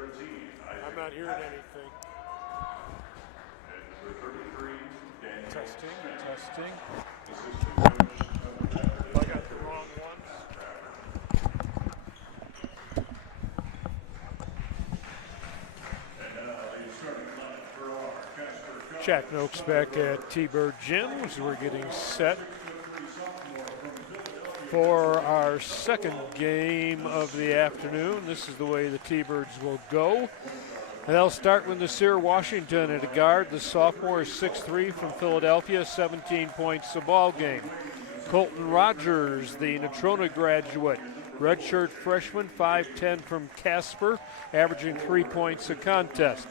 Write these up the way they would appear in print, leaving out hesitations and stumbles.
I'm not hearing anything. Testing, testing. I got the wrong ones. Jack Noakes back at T-Bird Gym as we're getting set for our second game of the afternoon. This is the way the T-Birds will go. And they'll start with Nasir Washington at a guard. The sophomore is 6'3" from Philadelphia, 17 points a ball game. Colton Rogers, the Natrona graduate, redshirt freshman, 5'10" from Casper, averaging 3 points a contest.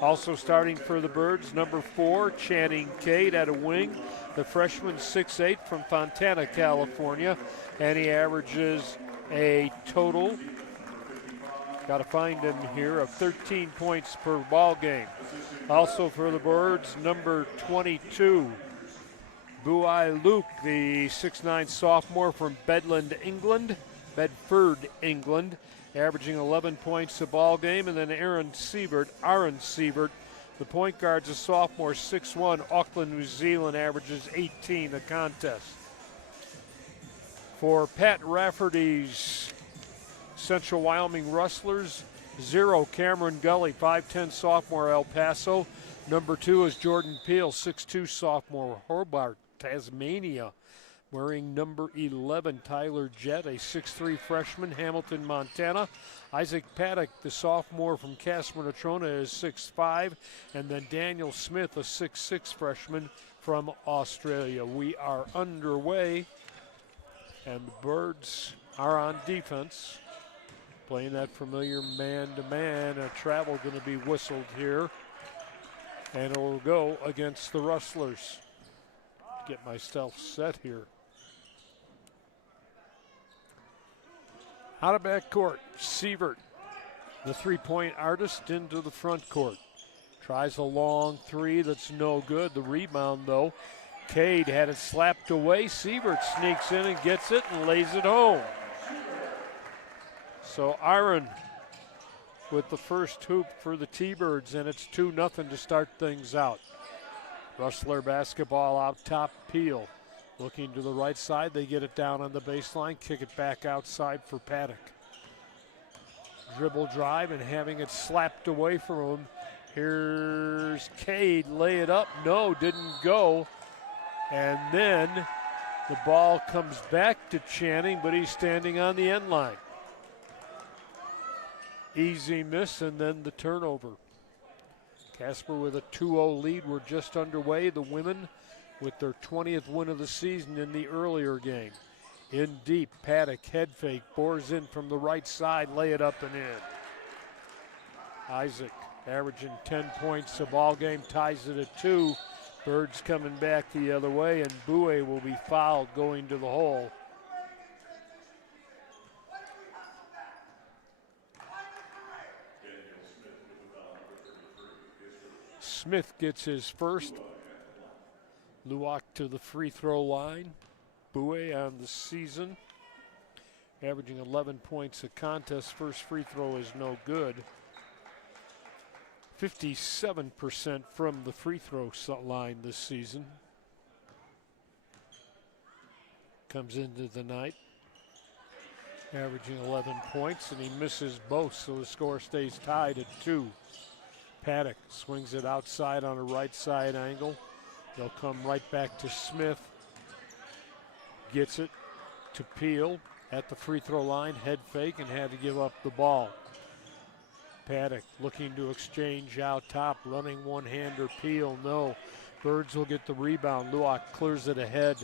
Also starting for the Birds, number 4, Channing Cade at a wing. The freshman, 6'8" from Fontana, California, and he averages a total, got to find him here, of 13 points per ball game. Also for the Birds, number 22, Buai Luke, the 6'9" sophomore from Bedford, England, averaging 11 points a ball game. And then Aaron Sievert, the point guard's a sophomore, 6'1", Auckland, New Zealand, averages 18 a contest. For Pat Rafferty's Central Wyoming Rustlers, 0, Cameron Gully, 5'10", sophomore, El Paso. Number 2 is Jordan Peel, 6'2", sophomore, Hobart, Tasmania. Wearing number 11, Tyler Jett, a 6'3" freshman, Hamilton, Montana. Isaac Paddock, the sophomore from Casper, Natrona, is 6'5", and then Daniel Smith, a 6'6" freshman from Australia. We are underway, and the Birds are on defense, playing that familiar man-to-man. A travel going to be whistled here, and it will go against the Rustlers. Get myself set here. Out of backcourt, Sievert, the three-point artist, into the front court. Tries a long three that's no good. The rebound, though, Cade had it slapped away. Sievert sneaks in and gets it and lays it home. So Iron with the first hoop for the T-Birds, and it's 2-0 to start things out. Rustler basketball out top, Peel. Looking to the right side, they get it down on the baseline, kick it back outside for Paddock. Dribble drive and having it slapped away from him. Here's Cade, lay it up, no, didn't go. And then the ball comes back to Channing, but he's standing on the end line. Easy miss, and then the turnover. Casper with a 2-0 lead. We're just underway. The women with their 20th win of the season in the earlier game. In deep, Paddock, head fake, bores in from the right side, lay it up and in. Isaac averaging 10 points a ball game, ties it at 2. Birds coming back the other way, and Buai will be fouled going to the hole. Smith gets his first. Luak to the free throw line. Buai on the season, averaging 11 points a contest. First free throw is no good. 57% from the free throw line this season. Comes into the night, averaging 11 points, and he misses both, so the score stays tied at 2. Paddock swings it outside on a right side angle. They'll come right back to Smith. Gets it to Peel at the free throw line, head fake, and had to give up the ball. Paddock looking to exchange out top, running one-hander. Peel, no. Birds will get the rebound. Luak clears it ahead,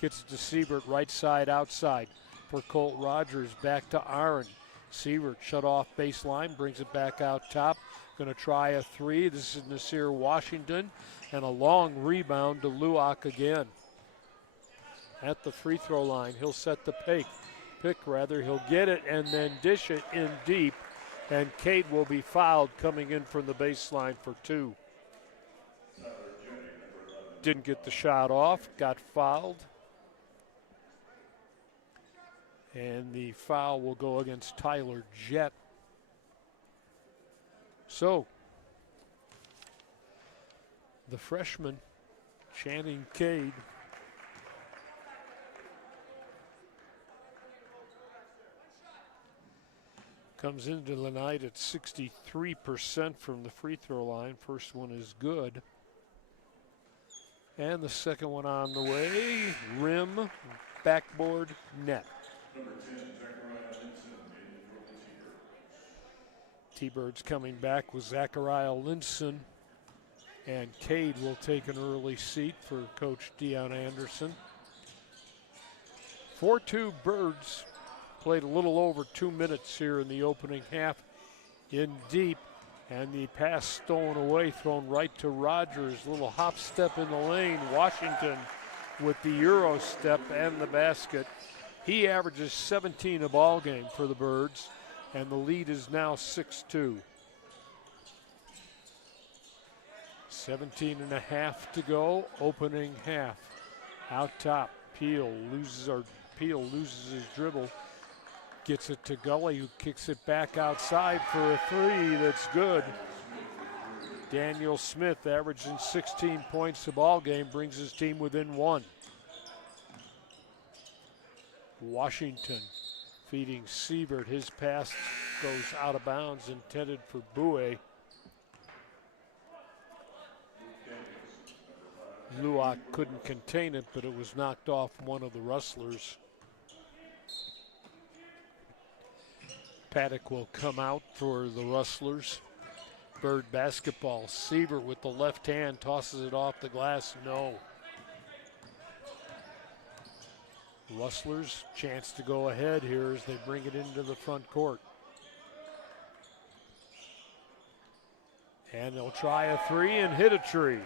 gets it to Sievert, right side outside for Colt Rogers. Back to Aaron. Sievert shut off baseline, brings it back out top. Going to try a three. This is Nasir Washington, and a long rebound to Luak again. At the free throw line, he'll set the pick. He'll get it and then dish it in deep, and Cade will be fouled coming in from the baseline for 2. Didn't get the shot off, got fouled. And the foul will go against Tyler Jett. So, the freshman, Channing Cade, comes into the night at 63% from the free throw line. First one is good. And the second one on the way, rim, backboard, net. T-Birds coming back with Zachariah Linson, and Cade will take an early seat for Coach Deion Anderson. 4-2 Birds. Played a little over 2 minutes here in the opening half in deep, and the pass stolen away, thrown right to Rogers. Little hop step in the lane. Washington with the Euro step and the basket. He averages 17 a ball game for the Birds, and the lead is now 6-2. 17 and a half to go, opening half. Out top, Peel loses his dribble. Gets it to Gully, who kicks it back outside for a three. That's good. Daniel Smith, averaging 16 points a ball game, brings his team within 1. Washington feeding Sievert. His pass goes out of bounds, intended for Boue. Luak couldn't contain it, but it was knocked off one of the Rustlers. Paddock will come out for the Rustlers. Bird basketball. Sievert with the left hand tosses it off the glass. No. Rustlers chance to go ahead here as they bring it into the front court. And they'll try a three and hit a tree.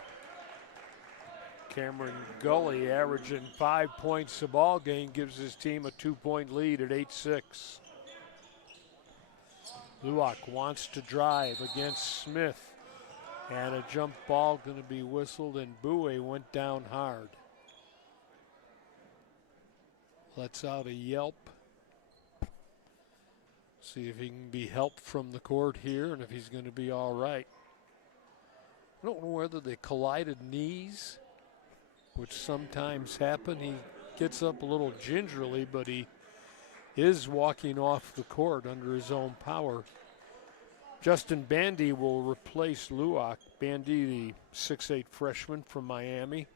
Cameron Gully, averaging 5 points a ball game, gives his team a 2-point lead at 8-6. Luak wants to drive against Smith, and a jump ball going to be whistled, and Boue went down hard. Lets out a yelp. See if he can be helped from the court here and if he's going to be all right. I don't know whether they collided knees, which sometimes happen. He gets up a little gingerly, but he is walking off the court under his own power. Justin Bandy will replace Luak. Bandy, the 6'8" freshman from Miami.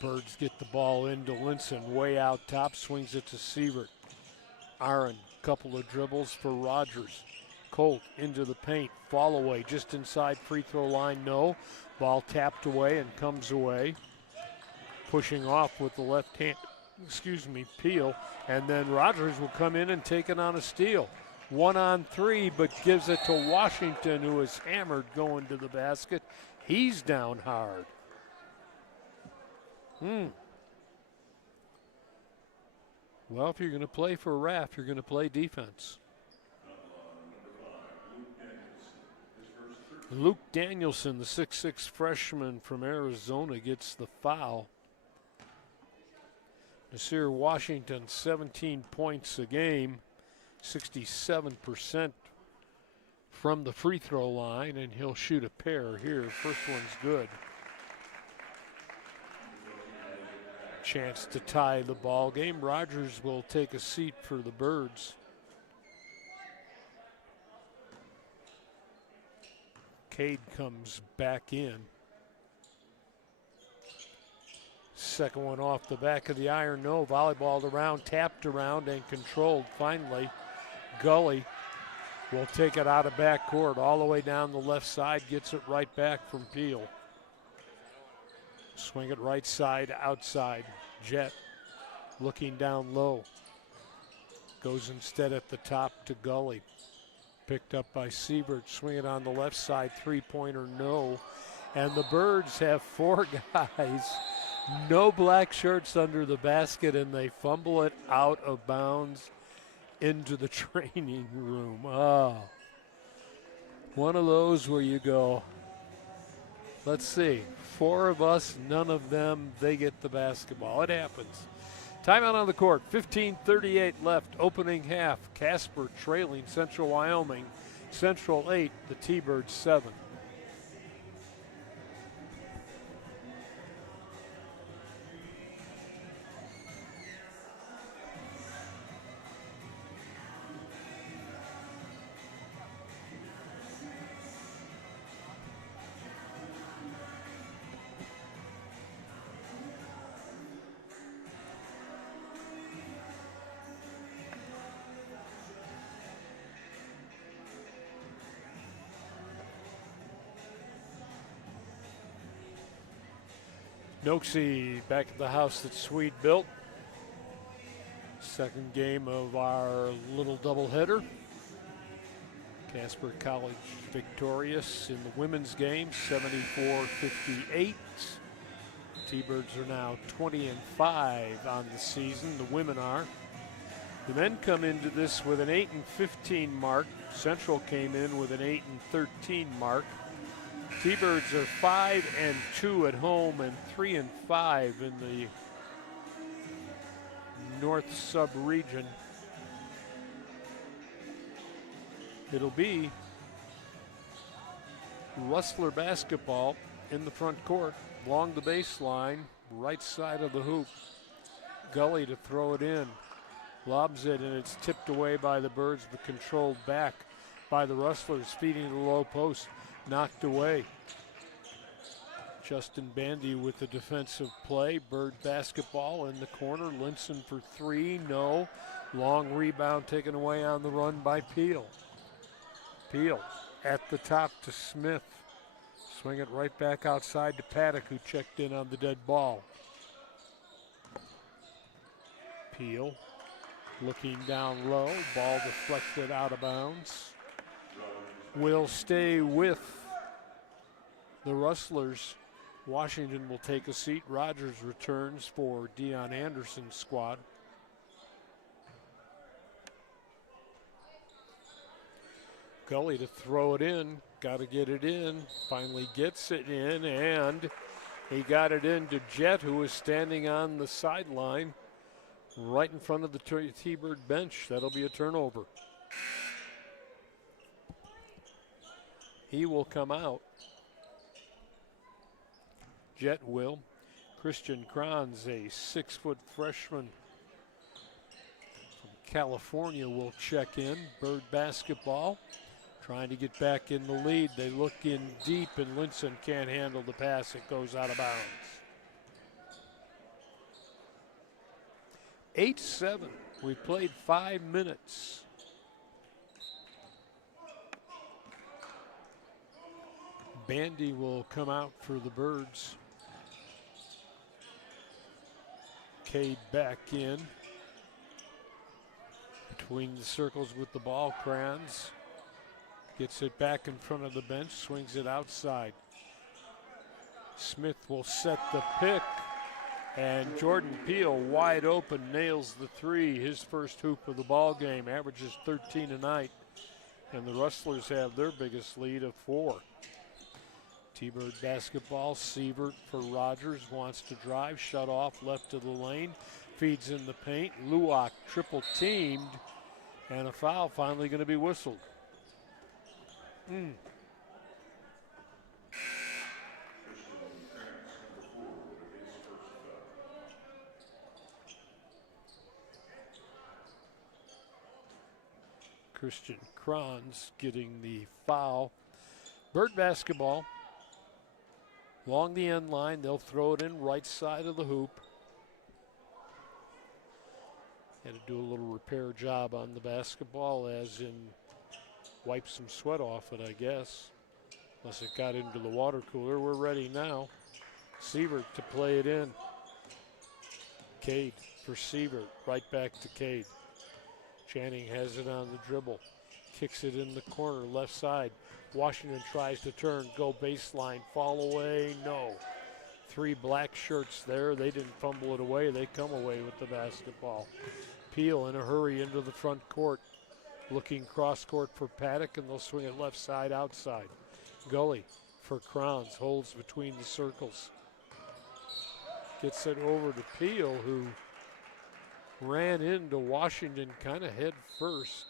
Birds get the ball into Linson, way out top, swings it to Sievert. Aaron, couple of dribbles for Rogers. Colt into the paint, fall away, just inside free throw line, no. Ball tapped away and comes away. Pushing off with the left hand, Peel, and then Rogers will come in and take it on a steal. 1-on-3, but gives it to Washington, who is hammered going to the basket. He's down hard. Well, if you're going to play for Raff, you're going to play defense. Luke Danielson, the 6'6" freshman from Arizona, gets the foul. Nasir Washington, 17 points a game, 67% from the free throw line, and he'll shoot a pair here. First one's good. Chance to tie the ball game. Rogers will take a seat for the Birds. Cade comes back in. Second one off the back of the iron, no. Volleyballed around, tapped around, and controlled. Finally, Gully will take it out of backcourt all the way down the left side, gets it right back from Peel. Swing it right side, outside. Jet looking down low. Goes instead at the top to Gully. Picked up by Sievert. Swing it on the left side, three-pointer, no. And the Birds have 4 guys. No black shirts under the basket, and they fumble it out of bounds into the training room. Oh, one of those where you go, let's see, 4 of us, none of them, they get the basketball. It happens. Timeout on the court, 15:38 left, opening half. Casper trailing Central Wyoming. Central 8, the T-Birds 7. Noxie back at the house that Swede built. Second game of our little doubleheader. Casper College victorious in the women's game, 74-58. T-Birds are now 20-5 on the season. The women are. The men come into this with an 8-15 mark. Central came in with an 8-13 mark. T-Birds are 5-2 at home and 3-5 in the North sub-region. It'll be Rustler basketball in the front court, along the baseline, right side of the hoop. Gully to throw it in. Lobs it, and it's tipped away by the Birds, but controlled back by the Rustlers, feeding the low post. Knocked away. Justin Bandy with the defensive play. Bird basketball in the corner. Linson for three. No. Long rebound taken away on the run by Peel. Peel at the top to Smith. Swing it right back outside to Paddock, who checked in on the dead ball. Peel looking down low. Ball deflected out of bounds. Will stay with the Rustlers. Washington will take a seat. Rogers returns for Deion Anderson's squad. Gully to throw it in. Got to get it in. Finally gets it in, and he got it into Jet, who was standing on the sideline right in front of the T-Bird bench. That'll be a turnover. He will come out. Jet will. Christian Kranz, a 6-foot freshman from California, will check in. Bird basketball, trying to get back in the lead. They look in deep, and Linson can't handle the pass. It goes out of bounds. 8-7. We played 5 minutes. Bandy will come out for the Birds. Cade back in. Between the circles with the ball, Kranz gets it back in front of the bench, swings it outside. Smith will set the pick, and Jordan Peel, wide open, nails the three. His first hoop of the ball game, averages 13 a night, and the Rustlers have their biggest lead of 4. T-Bird basketball. Sievert for Rogers, wants to drive, shut off left of the lane, feeds in the paint. Luwak triple teamed, and a foul finally going to be whistled. Christian Kranz getting the foul. Bird basketball. Along the end line, they'll throw it in right side of the hoop. Had to do a little repair job on the basketball, as in wipe some sweat off it, I guess. Unless it got into the water cooler. We're ready now. Sievert to play it in. Cade for Sievert, right back to Cade. Channing has it on the dribble. Kicks it in the corner, left side. Washington tries to turn, go baseline, fall away, no. 3 black shirts there. They didn't fumble it away. They come away with the basketball. Peel in a hurry into the front court. Looking cross court for Paddock, and they'll swing it left side outside. Gully for Kranz, holds between the circles. Gets it over to Peel, who ran into Washington kind of head first.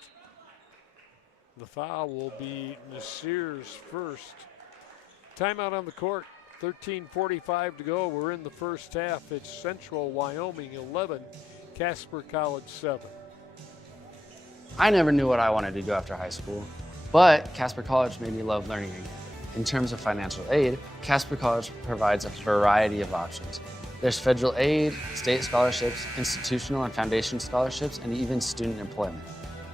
The foul will be Nasir's first. Timeout on the court. 13:45 to go. We're in the first half. It's Central Wyoming 11, Casper College 7. I never knew what I wanted to do after high school, but Casper College made me love learning again. In terms of financial aid, Casper College provides a variety of options. There's federal aid, state scholarships, institutional and foundation scholarships, and even student employment.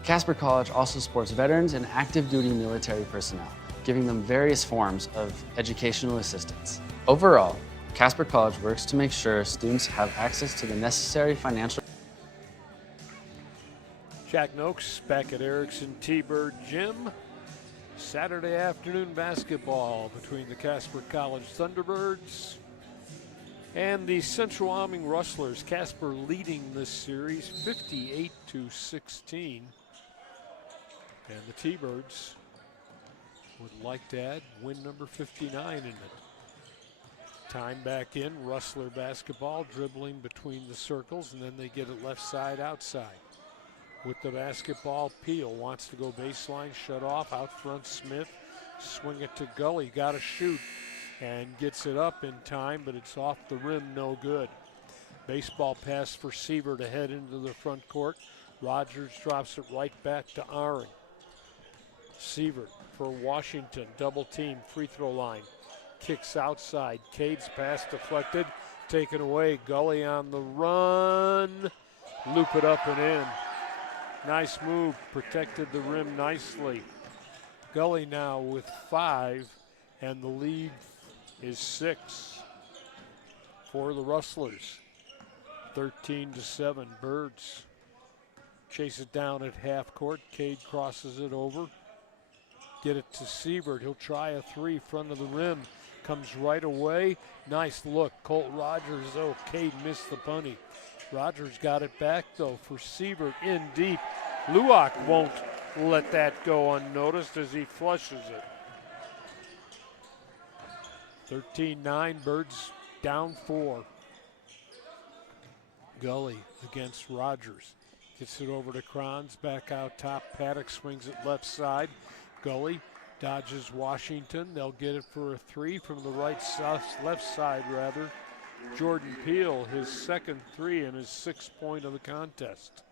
Casper College also supports veterans and active duty military personnel, giving them various forms of educational assistance. Overall, Casper College works to make sure students have access to the necessary financial. Jack Noakes back at Erickson T-Bird Gym. Saturday afternoon basketball between the Casper College Thunderbirds and the Central Wyoming Rustlers. Casper leading this series 58-16. And the T-Birds would like to add win number 59 in it. Time back in, Rustler basketball, dribbling between the circles, and then they get it left side outside. With the basketball, Peel wants to go baseline, shut off, out front Smith, swing it to Gully, got to shoot, and gets it up in time, but it's off the rim, no good. Baseball pass for Seaver to head into the front court. Rogers drops it right back to Aaron. Seaver for Washington, double team, free throw line. Kicks outside, Cade's pass deflected, taken away. Gully on the run, loop it up and in. Nice move, protected the rim nicely. Gully now with 5, and the lead is 6 for the Rustlers. 13-7, Birds chase it down at half court. Cade crosses it over. Get it to Siebert. He'll try a 3, front of the rim. Comes right away. Nice look. Colt Rogers, though. Cade missed the punny. Rogers got it back, though, for Siebert in deep. Luak won't let that go unnoticed as he flushes it. 13-9, Birds down 4. Gully against Rogers. Gets it over to Kranz, back out top. Paddock swings it left side. Gully dodges Washington. They'll get it for a 3 from the left side rather. Jordan Peel, his second 3 and his 6th point of the contest.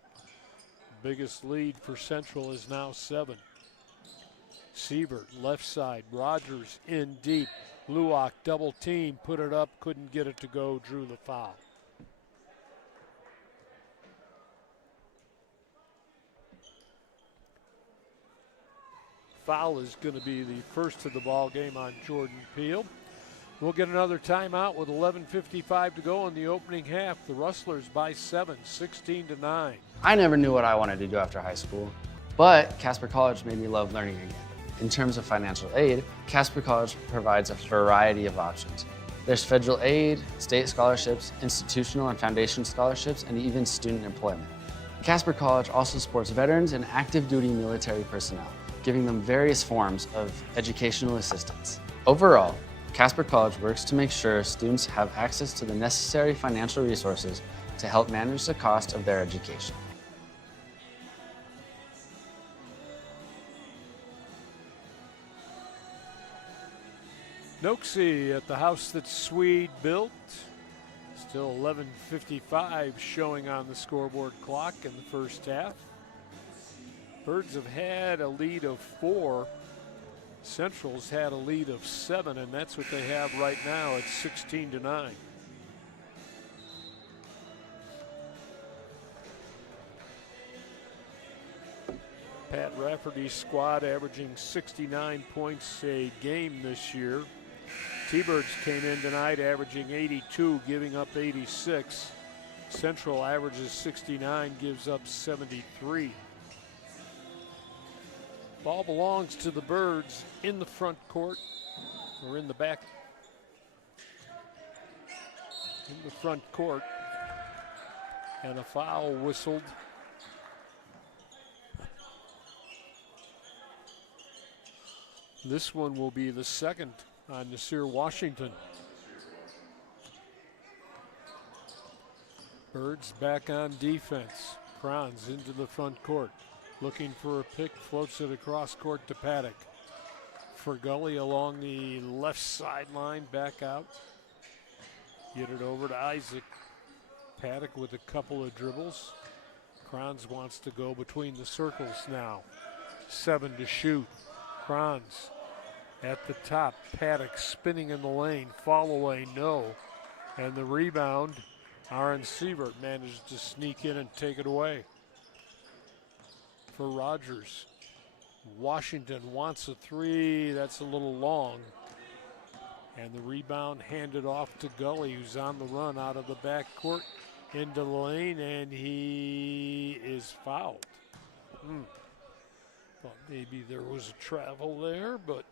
Biggest lead for Central is now 7. Siebert, left side. Rogers in deep. Luak double team, put it up, couldn't get it to go, drew the foul. Foul is going to be the first of the ball game on Jordan Peel. We'll get another timeout with 11:55 to go in the opening half. The Rustlers by 7, 16-9. I never knew what I wanted to do after high school, but Casper College made me love learning again. In terms of financial aid, Casper College provides a variety of options. There's federal aid, state scholarships, institutional and foundation scholarships, and even student employment. Casper College also supports veterans and active duty military personnel, giving them various forms of educational assistance. Overall, Casper College works to make sure students have access to the necessary financial resources to help manage the cost of their education. Noakesy at the house that Swede built. Still 11:55 showing on the scoreboard clock in the first half. Birds have had a lead of 4. Central's had a lead of 7, and that's what they have right now at 16-9. Pat Rafferty's squad averaging 69 points a game this year. T-Birds came in tonight averaging 82, giving up 86. Central averages 69, gives up 73. Ball belongs to the Birds in the front court, or in the back, in the front court, and a foul whistled. This one will be the second on Nasir Washington. Birds back on defense. Kranz into the front court. Looking for a pick, floats it across court to Paddock. For Gully along the left sideline, back out. Get it over to Isaac. Paddock with a couple of dribbles. Kranz wants to go between the circles now. 7 to shoot. Kranz at the top. Paddock spinning in the lane. Fall away, no. And the rebound, Aaron Sievert managed to sneak in and take it away. For Rogers. Washington wants a three. That's a little long. And the rebound handed off to Gully, who's on the run out of the backcourt into the lane, and he is fouled. Thought maybe there was a travel there, but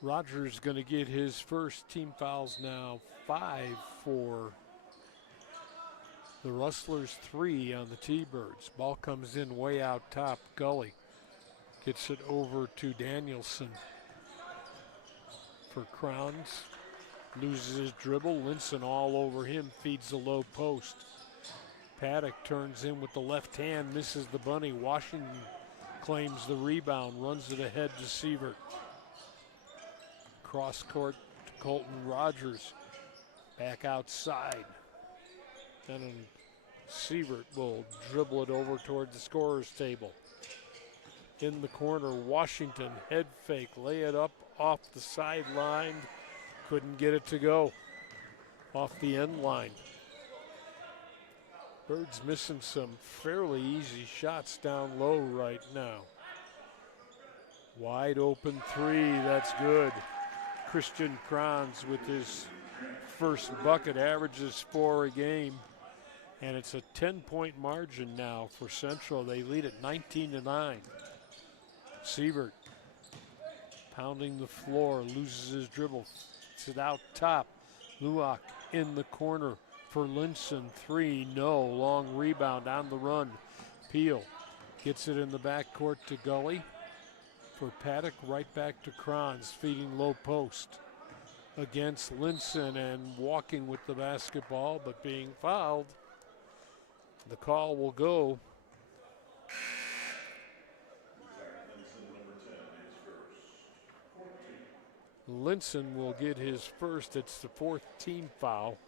Rogers going to get his first team fouls now. 5 for the Rustlers, 3 on the T-Birds. Ball comes in way out top. Gully gets it over to Danielson for Kranz. Loses his dribble. Linson all over him. Feeds the low post. Paddock turns in with the left hand. Misses the bunny. Washington claims the rebound. Runs it ahead to Sievert. Cross court to Colton Rogers. Back outside. Then Sievert will dribble it over toward the scorer's table. In the corner, Washington head fake. Lay it up off the sideline. Couldn't get it to go. Off the end line. Birds missing some fairly easy shots down low right now. Wide open three, that's good. Christian Kranz with his first bucket, averages 4 a game. And it's a 10-point margin now for Central. They lead at 19-9. Sievert pounding the floor, loses his dribble. It's it out top. Luak in the corner for Linson. 3, no. Long rebound on the run. Peel gets it in the backcourt to Gully. For Paddock, right back to Kranz, feeding low post against Linson and walking with the basketball, but being fouled. The call will go. Linson will get his first. It's the 4th team foul.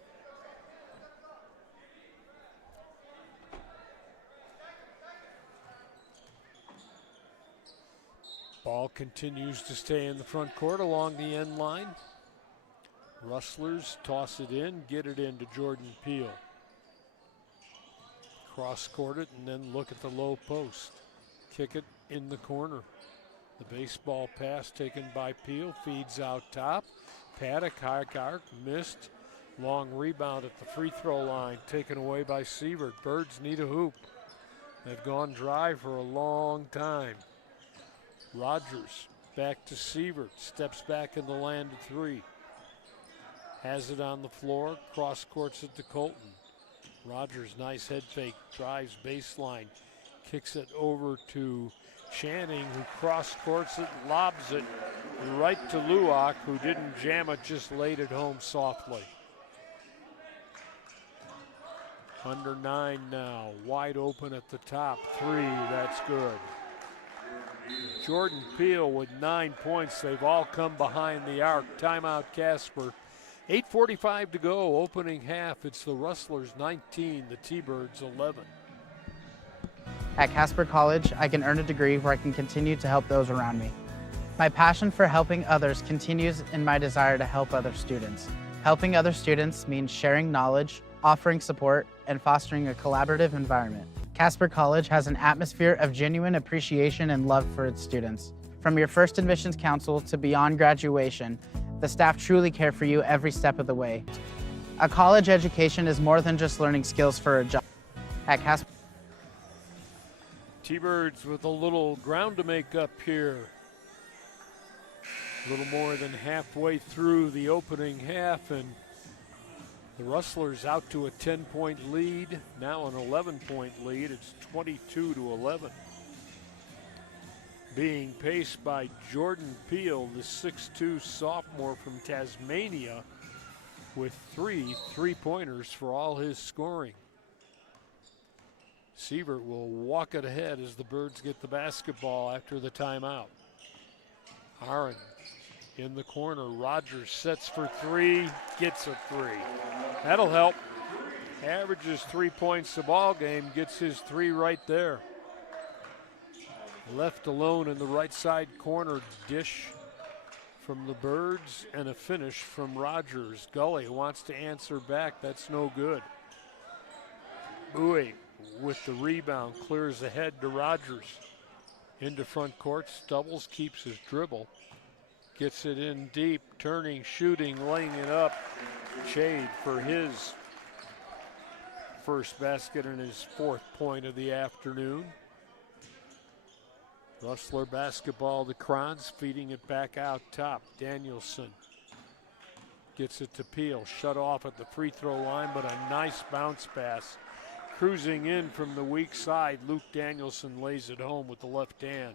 Ball continues to stay in the front court along the end line. Rustlers toss it in, get it into Jordan Peel. Cross-court it and then look at the low post. Kick it in the corner. The baseball pass taken by Peel, feeds out top. Paddock, high arc, missed. Long rebound at the free throw line, taken away by Sievert. Birds need a hoop. They've gone dry for a long time. Rogers back to Sievert, steps back in the land of 3. Has it on the floor, cross courts it to Colton. Rogers, nice head fake, drives baseline, kicks it over to Channing, who cross courts it, lobs it right to Luak, who didn't jam it, just laid it home softly. Under 9 now, wide open at the top, 3, that's good. Jordan Peel with 9 points. They've all come behind the arc. Timeout Casper. 8:45 to go, opening half. It's the Rustlers 19, the T-Birds 11. At Casper College, I can earn a degree where I can continue to help those around me. My passion for helping others continues in my desire to help other students. Helping other students means sharing knowledge, offering support, and fostering a collaborative environment. Casper College has an atmosphere of genuine appreciation and love for its students. From your first admissions council to beyond graduation, the staff truly care for you every step of the way. A college education is more than just learning skills for a job. At Casper, T-Birds with a little ground to make up here. A little more than halfway through the opening half, and the Rustlers out to a 10-point lead, now an 11-point lead. It's 22-11. Being paced by Jordan Peel, the 6'2 sophomore from Tasmania, with 3 3-pointers for all his scoring. Sievert will walk it ahead as the Birds get the basketball after the timeout. Aaron in the corner. Rogers sets for 3, gets a 3. That'll help. Averages 3 points a ball game, gets his 3 right there. Left alone in the right side corner, dish from the Birds and a finish from Rogers. Gully wants to answer back, that's no good. Bowie with the rebound, clears ahead to Rogers. Into front court, Stubbles keeps his dribble. Gets it in deep, turning, shooting, laying it up. Chade for his first basket and his 4th point of the afternoon. Rustler basketball to Kranz, feeding it back out top. Danielson gets it to Peel, shut off at the free throw line, but a nice bounce pass. Cruising in from the weak side, Luke Danielson lays it home with the left hand.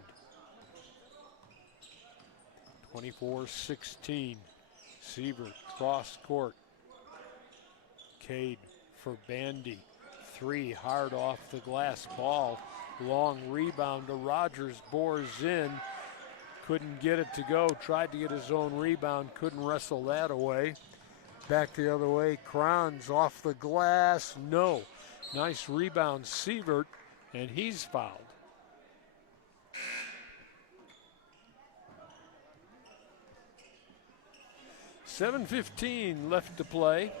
24-16, Sievert cross court. Cade for Bandy, 3 hard off the glass ball. Long rebound to Rogers, bores in, couldn't get it to go, tried to get his own rebound, couldn't wrestle that away. Back the other way, Kranz off the glass, no. Nice rebound, Sievert, and he's fouled. $7:15 left to play.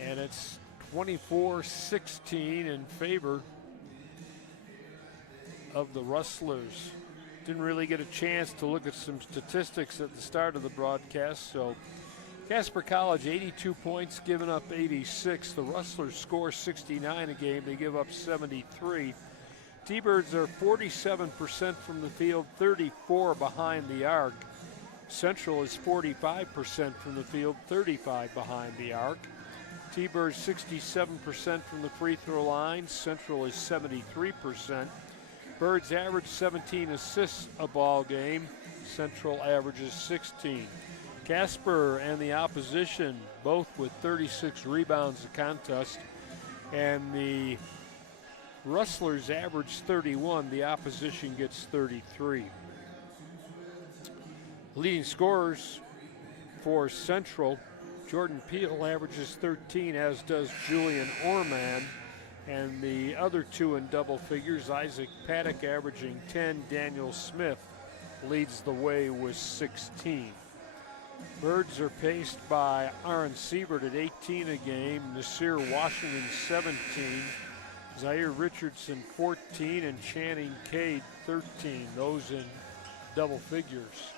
And it's 24-16 in favor of the Rustlers. Didn't really get a chance to look at some statistics at the start of the broadcast. So Casper College, 82 points, giving up 86. The Rustlers score 69 a game. They give up 73. T-Birds are 47% from the field, 34 behind the arc. Central is 45% from the field, 35 behind the arc. T-Birds 67% from the free throw line. Central is 73%. Birds average 17 assists a ball game. Central averages 16. Casper and the opposition both with 36 rebounds a contest. And the Rustlers average 31. The opposition gets 33. Leading scorers for Central, Jordan Peel averages 13, as does Julian Orman. And the other 2 in double figures, Isaac Paddock averaging 10, Daniel Smith leads the way with 16. Birds are paced by Aaron Sievert at 18 a game, Nasir Washington 17, Zaire Richardson 14, and Channing Cade 13, those in double figures.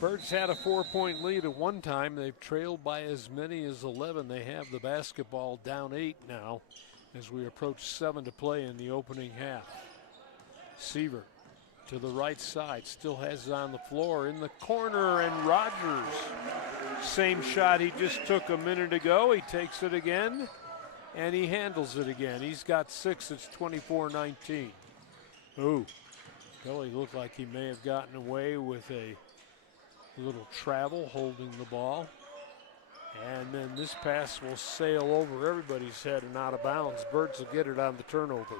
Birds had a 4-point lead at one time. They've trailed by as many as 11. They have the basketball down 8 now as we approach 7 to play in the opening half. Sievert to the right side, still has it on the floor in the corner, and Rogers, same shot he just took a minute ago. He takes it again, and he handles it again. He's got 6, it's 24-19. Ooh, Gully looked like he may have gotten away with a little travel holding the ball. And then this pass will sail over everybody's head and out of bounds. Birds will get it on the turnover.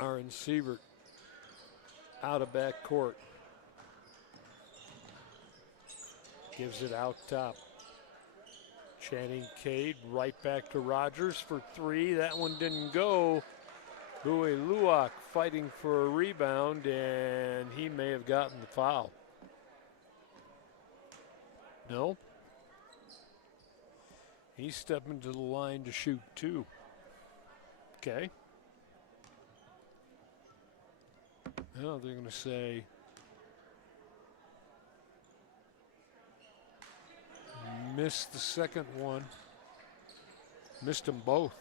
Aaron Sievert out of back court. Gives it out top. Channing Cade right back to Rogers for 3. That one didn't go. Bowie Luak fighting for a rebound, and he may have gotten the foul. No. He's stepping to the line to shoot 2. Okay. Now they're going to say missed the second one. Missed them both.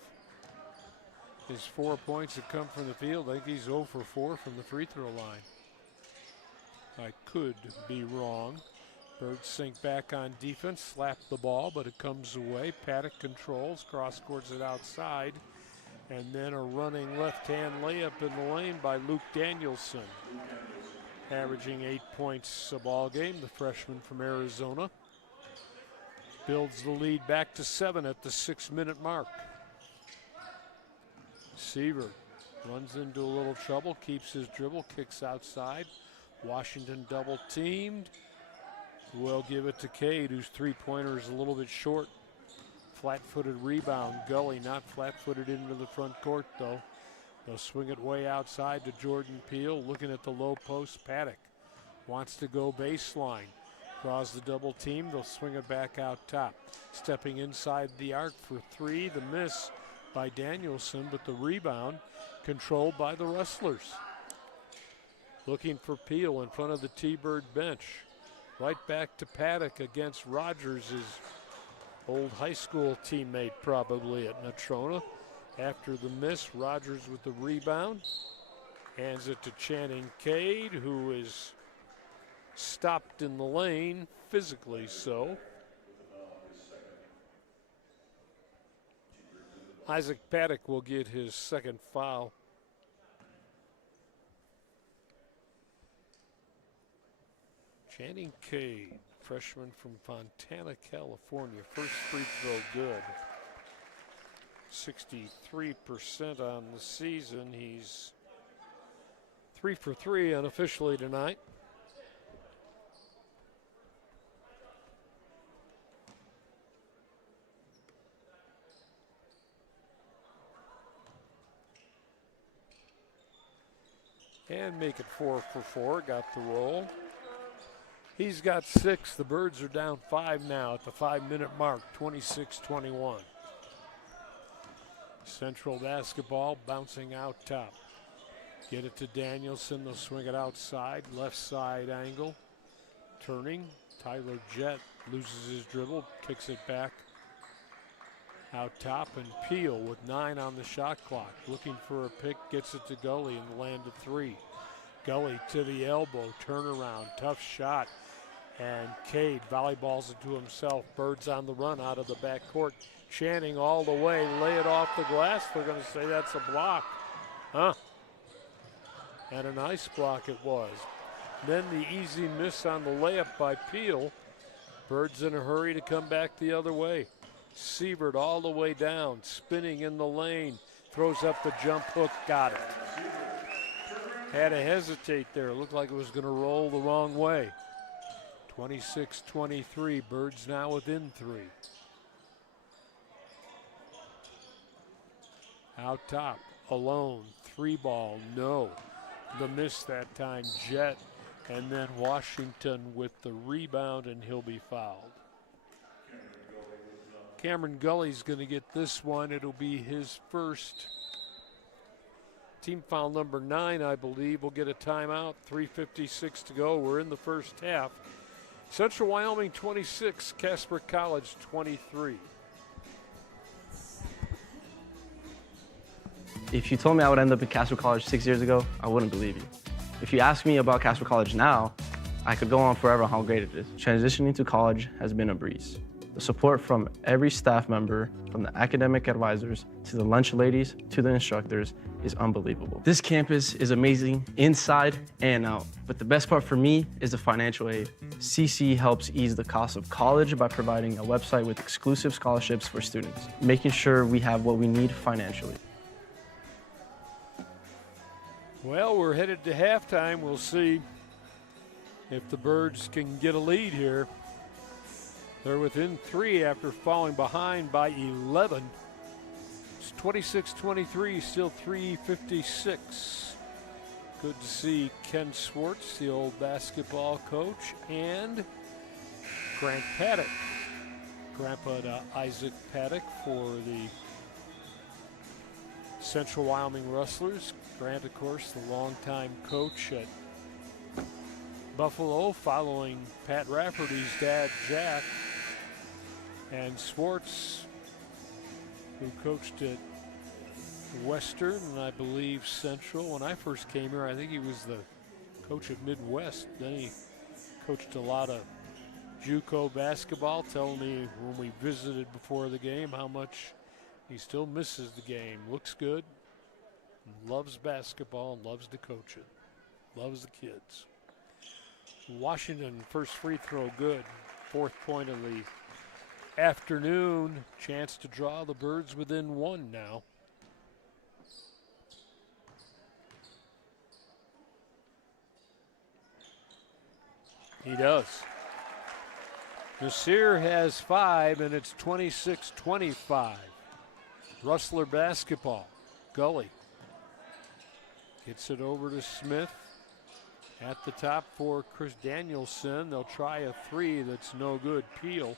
His 4 points have come from the field. I think he's 0 for 4 from the free throw line. I could be wrong. Birds sink back on defense, slap the ball, but it comes away. Paddock controls, cross-courts it outside, and then a running left-hand layup in the lane by Luke Danielson. Averaging 8 points a ball game, the freshman from Arizona. Builds the lead back to 7 at the 6-minute mark. Seaver runs into a little trouble, keeps his dribble, kicks outside. Washington double teamed. Will give it to Cade, whose three-pointer is a little bit short. Flat-footed rebound. Gully not flat-footed into the front court, though. They'll swing it way outside to Jordan Peele, looking at the low post. Paddock wants to go baseline. Draws the double team. They'll swing it back out top. Stepping inside the arc for three. The miss by Danielson, but the rebound controlled by the Rustlers. Looking for Peele in front of the T-Bird bench. Right back to Paddock against Rogers, his old high school teammate probably at Natrona. After the miss, Rogers with the rebound. Hands it to Channing Cade, who is stopped in the lane, physically so. Isaac Paddock will get his second foul. Channing Cade, freshman from Fontana, California. First free throw good. 63% on the season. He's 3 for 3 unofficially tonight. And make it 4 for 4, got the roll. He's got 6. The Birds are down 5 now at the 5-minute mark, 26-21. Central basketball bouncing out top. Get it to Danielson. They'll swing it outside, left side angle. Turning. Tyler Jett loses his dribble, kicks it back out top, and Peele with 9 on the shot clock. Looking for a pick, gets it to Gully in the land of 3. Gully to the elbow, turnaround, tough shot. And Cade volleyballs it to himself. Birds on the run out of the backcourt. Channing all the way, lay it off the glass. They're going to say that's a block. Huh? And a nice block it was. Then the easy miss on the layup by Peele. Birds in a hurry to come back the other way. Sievert all the way down, spinning in the lane. Throws up the jump hook, got it. Had to hesitate there. Looked like it was going to roll the wrong way. 26-23, Birds now within 3. Out top, alone, 3-ball, no. The miss that time, Jett, and then Washington with the rebound, and he'll be fouled. Cameron Gully's going to get this one. It'll be his first. Team foul number 9, I believe. We'll get a timeout. 3:56 to go. We're in the first half. Central Wyoming 26, Casper College 23. If you told me I would end up at Casper College 6 years ago, I wouldn't believe you. If you ask me about Casper College now, I could go on forever on how great it is. Transitioning to college has been a breeze. The support from every staff member, from the academic advisors, to the lunch ladies, to the instructors, is unbelievable. This campus is amazing inside and out. But the best part for me is the financial aid. CC helps ease the cost of college by providing a website with exclusive scholarships for students, making sure we have what we need financially. Well, we're headed to halftime. We'll see if the Birds can get a lead here. They're within 3 after falling behind by 11. It's 26-23, still 3:56. Good to see Ken Swartz, the old basketball coach, and Grant Paddock. Grandpa to Isaac Paddock for the Central Wyoming Rustlers. Grant, of course, the longtime coach at Buffalo, following Pat Rafferty's dad, Jack. And Swartz, who coached at Western and I believe Central. When I first came here, I think he was the coach at Midwest. Then he coached a lot of JUCO basketball, telling me when we visited before the game how much he still misses the game. Looks good, loves basketball, and loves to coach it, loves the kids. Washington, first free throw good. 4th point of the afternoon. Chance to draw the Birds within 1 now. He does. Nasir has 5, and it's 26-25. Rustler basketball. Gully gets it over to Smith. At the top for Chris Danielson. They'll try a 3 that's no good. Peel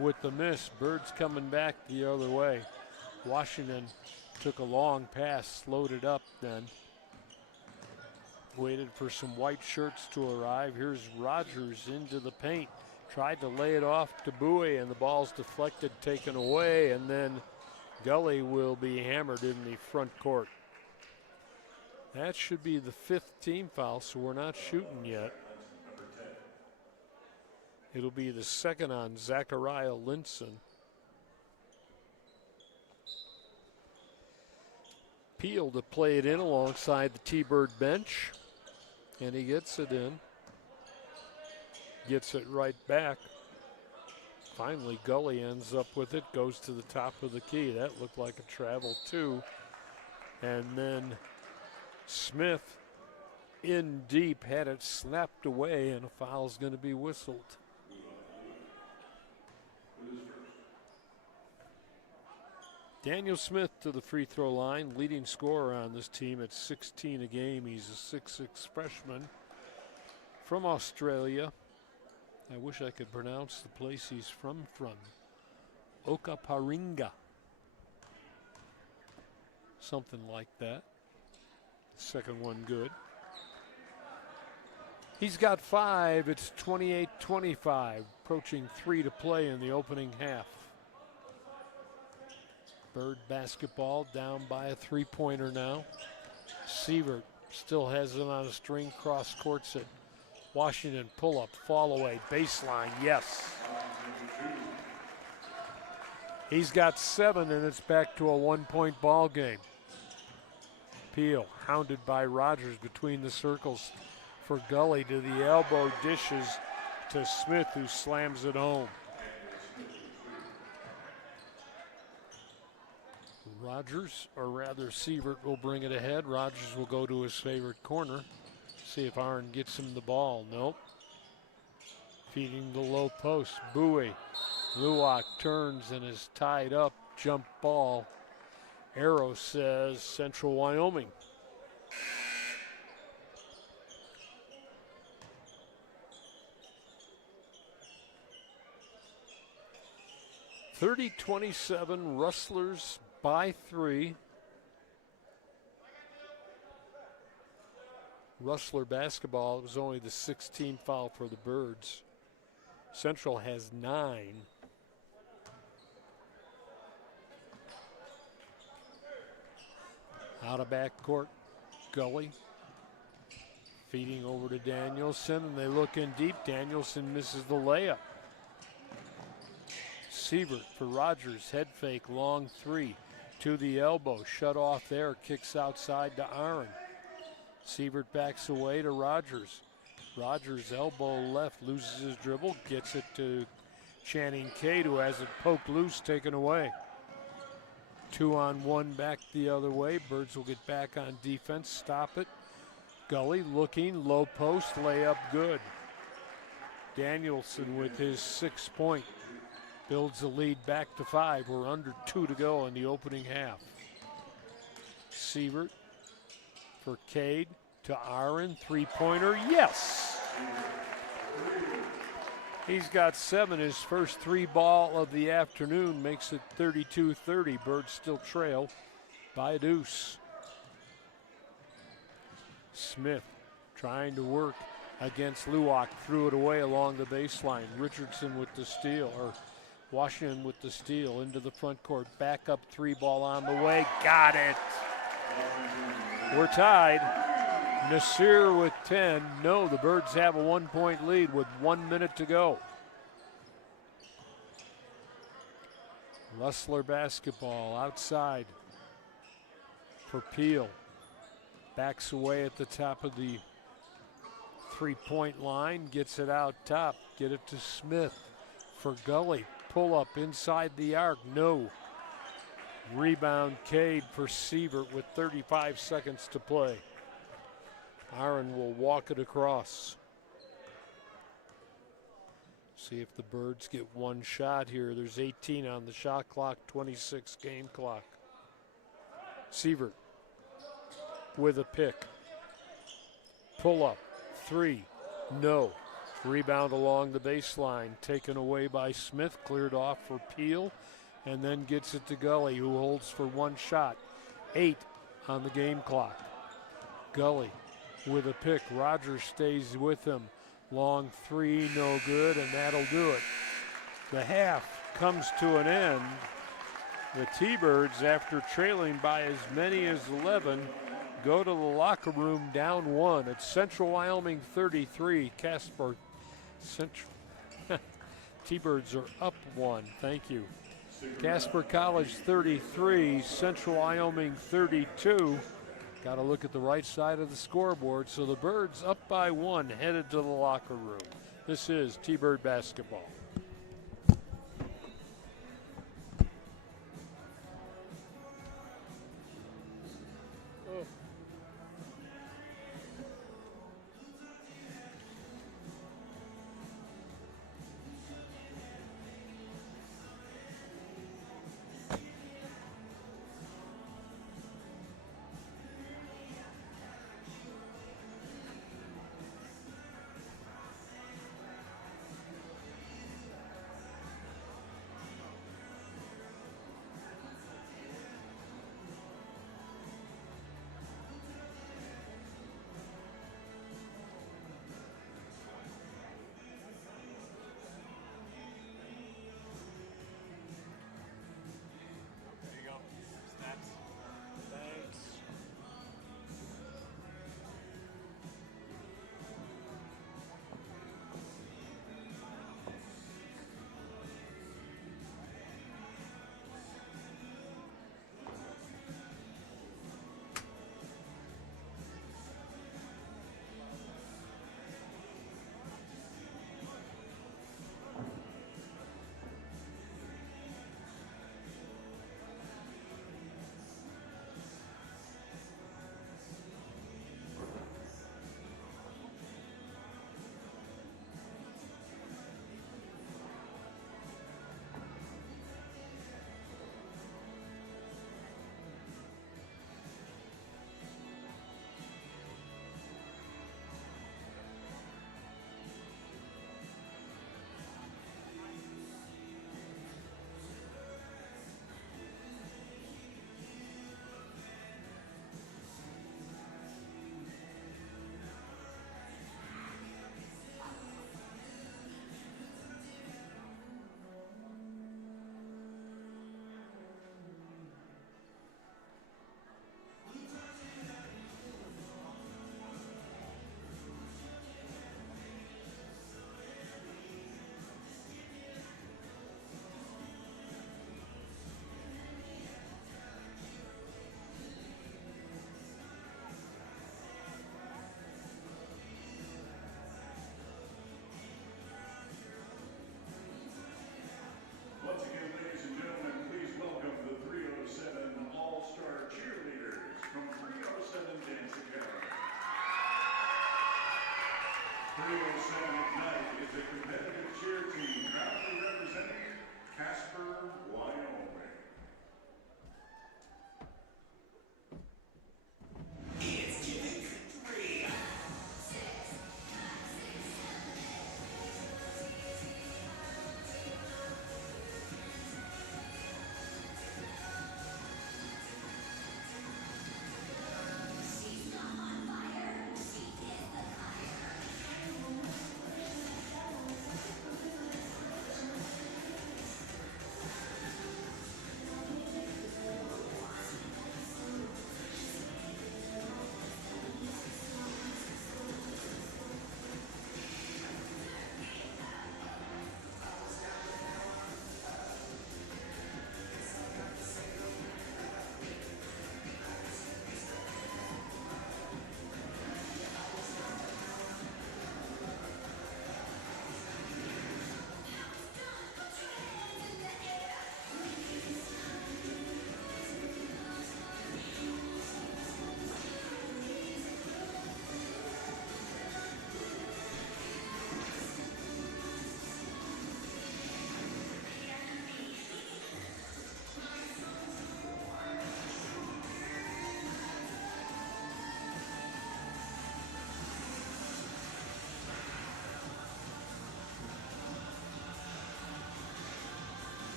with the miss. Birds coming back the other way. Washington took a long pass, slowed it up then. Waited for some white shirts to arrive. Here's Rogers into the paint. Tried to lay it off to Bowie, and the ball's deflected, taken away, and then Gully will be hammered in the front court. That should be the 5th team foul, so we're not shooting yet. It'll be the 2nd on Zachariah Linson. Peel to play it in alongside the T-Bird bench, and he gets it in. Gets it right back. Finally, Gully ends up with it, goes to the top of the key. That looked like a travel too. And then Smith in deep, had it snapped away, and a foul's going to be whistled. Daniel Smith to the free throw line, leading scorer on this team at 16 a game. He's a 6'6" freshman from Australia. I wish I could pronounce the place he's from. Okaparinga. Something like that. Second one good. He's got 5. It's 28-25. Approaching 3 to play in the opening half. Bird basketball down by a 3-pointer now. Sievert still has it on a string, cross courts it. Washington pull up, fall away, baseline, yes. He's got 7, and it's back to a 1-point ball game. Peel hounded by Rogers between the circles for Gully to the elbow, dishes to Smith, who slams it home. Rogers, or rather Sievert, will bring it ahead. Rogers will go to his favorite corner. See if Aaron gets him the ball. Nope. Feeding the low post. Bowie. Luwak turns and is tied up. Jump ball. Arrow says Central Wyoming. (30-27) Rustlers by 3. Rustler basketball, it was only the 16th foul for the Birds. Central has 9. Out of backcourt, Gully. Feeding over to Danielson, and they look in deep. Danielson misses the layup. Sievert for Rogers, head fake, long 3. To the elbow, shut off there, kicks outside to Aaron. Sievert backs away to Rogers. Rogers elbow left, loses his dribble, gets it to Channing Cade, who has it poked loose, taken away. 2-on-1 back the other way. Birds will get back on defense, stop it. Gully looking, low post, layup good. Danielson with his 6th point. Builds the lead back to 5. We're under 2 to go in the opening half. Sievert for Cade to Aaron. 3-pointer, yes! He's got 7. His first 3 ball of the afternoon makes it 32-30. Birds still trail by a deuce. Smith trying to work against Luwak. Threw it away along the baseline. Richardson with the steal, or Washington with the steal into the front court. Back up 3 ball on the way. Got it. We're tied. Nasir with 10. No, the Birds have a 1-point lead with 1 minute to go. Lessler basketball outside for Peel. Backs away at the top of the three-point line, gets it out top. Get it to Smith for Gully. Pull up inside the arc, no. Rebound Cade for Sievert with 35 seconds to play. Aaron will walk it across. See if the Birds get one shot here. There's 18 on the shot clock, 26 game clock. Sievert with a pick. Pull up, three, no. Rebound along the baseline, taken away by Smith, cleared off for Peel, and then gets it to Gully, who holds for one shot. 8 on the game clock. Gully with a pick. Rogers stays with him. Long three, no good, and that'll do it. The half comes to an end. The T-Birds, after trailing by as many as 11, go to the locker room down one. It's Central Wyoming 33, Casper Central. T-Birds are up one, thank you. Casper College 33, Central Wyoming 32. Got to look at the right side of the scoreboard. So the Birds up by one, headed to the locker room. This is T-Bird basketball.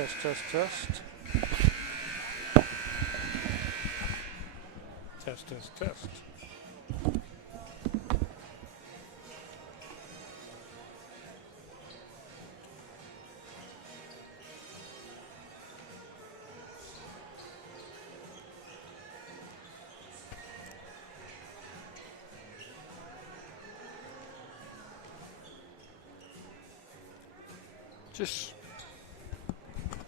Test, test, test. Test, test, test. Just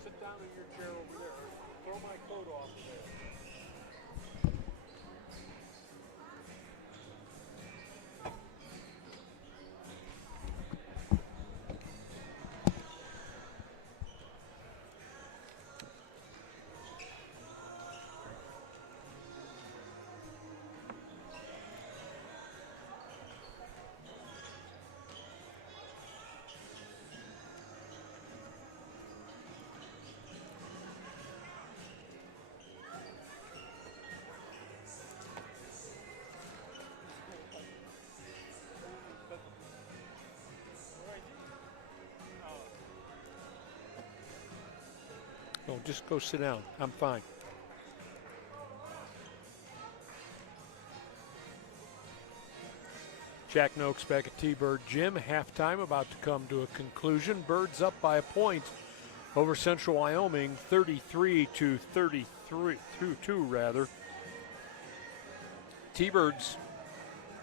sit down in your chair over there. Throw my coat off there. No, just go sit down. I'm fine. Jack Noakes back at T-Bird Gym. Halftime about to come to a conclusion. Birds up by a point over Central Wyoming, 33-32 rather. T-Birds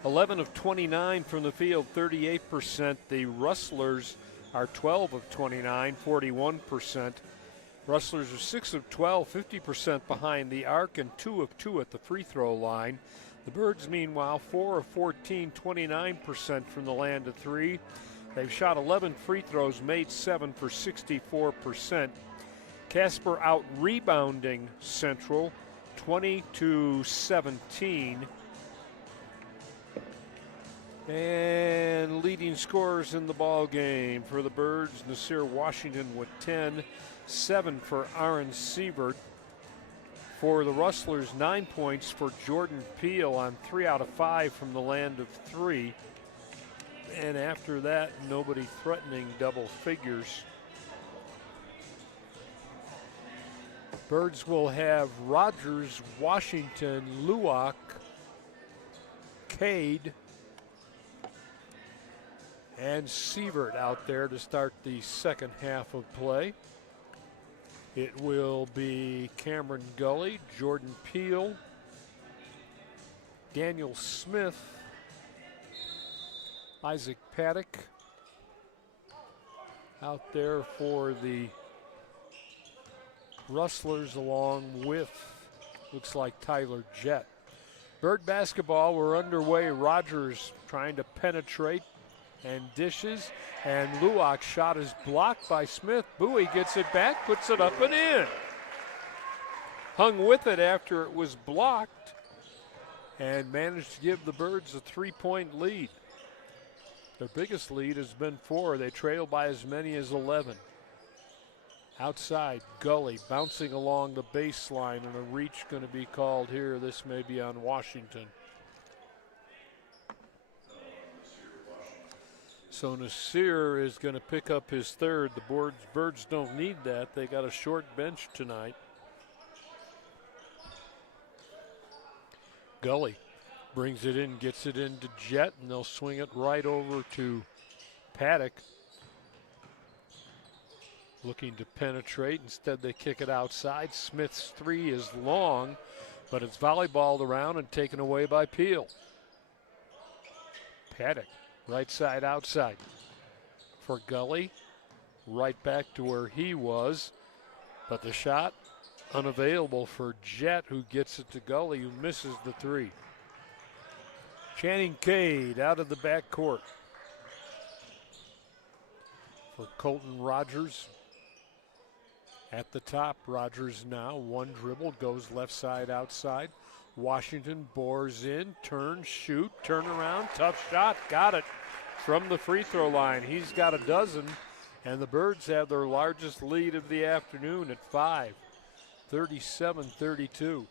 11 of 29 from the field, 38%. The Rustlers are 12 of 29, 41%. Rustlers are 6 of 12, 50% behind the arc, and 2 of 2 at the free throw line. The Birds, meanwhile, 4 of 14, 29% from the land of three. They've shot 11 free throws, made 7 for 64%. Casper out rebounding Central, 20-17. And leading scorers in the ball game for the Birds, Nasir Washington with 10, 7 for Aaron Sievert. For the Rustlers, 9 points for Jordan Peele on 3 out of 5 from the land of three. And after that, nobody threatening double figures. Birds will have Rogers, Washington, Luwak, Cade, and Sievert out there to start the second half of play. It will be Cameron Gully, Jordan Peele, Daniel Smith, Isaac Paddock out there for the Rustlers, along with, looks like, Tyler Jett. Bird basketball, we're underway. Rogers trying to penetrate and dishes, and Luwak's shot is blocked by Smith. Bowie gets it back, puts it up and in. Hung with it after it was blocked and managed to give the Birds a 3-point lead. Their biggest lead has been 4. They trail by as many as 11. Outside, Gully bouncing along the baseline, and a reach going to be called here. This may be on Washington. So Nasir is going to pick up his third. The Birds don't need that. They got a short bench tonight. Gully brings it in, gets it into Jett, and they'll swing it right over to Paddock. Looking to penetrate. Instead, they kick it outside. Smith's three is long, but it's volleyballed around and taken away by Peele. Paddock, right side outside for Gully. Right back to where he was, but the shot unavailable for Jett, who gets it to Gully, who misses the three. Channing Cade out of the backcourt for Colton Rogers. At the top, Rogers now, one dribble, goes left side outside. Washington bores in, turn, shoot, turn around, tough shot, got it from the free throw line. He's got a dozen, and the Birds have their largest lead of the afternoon at 5, 37-32.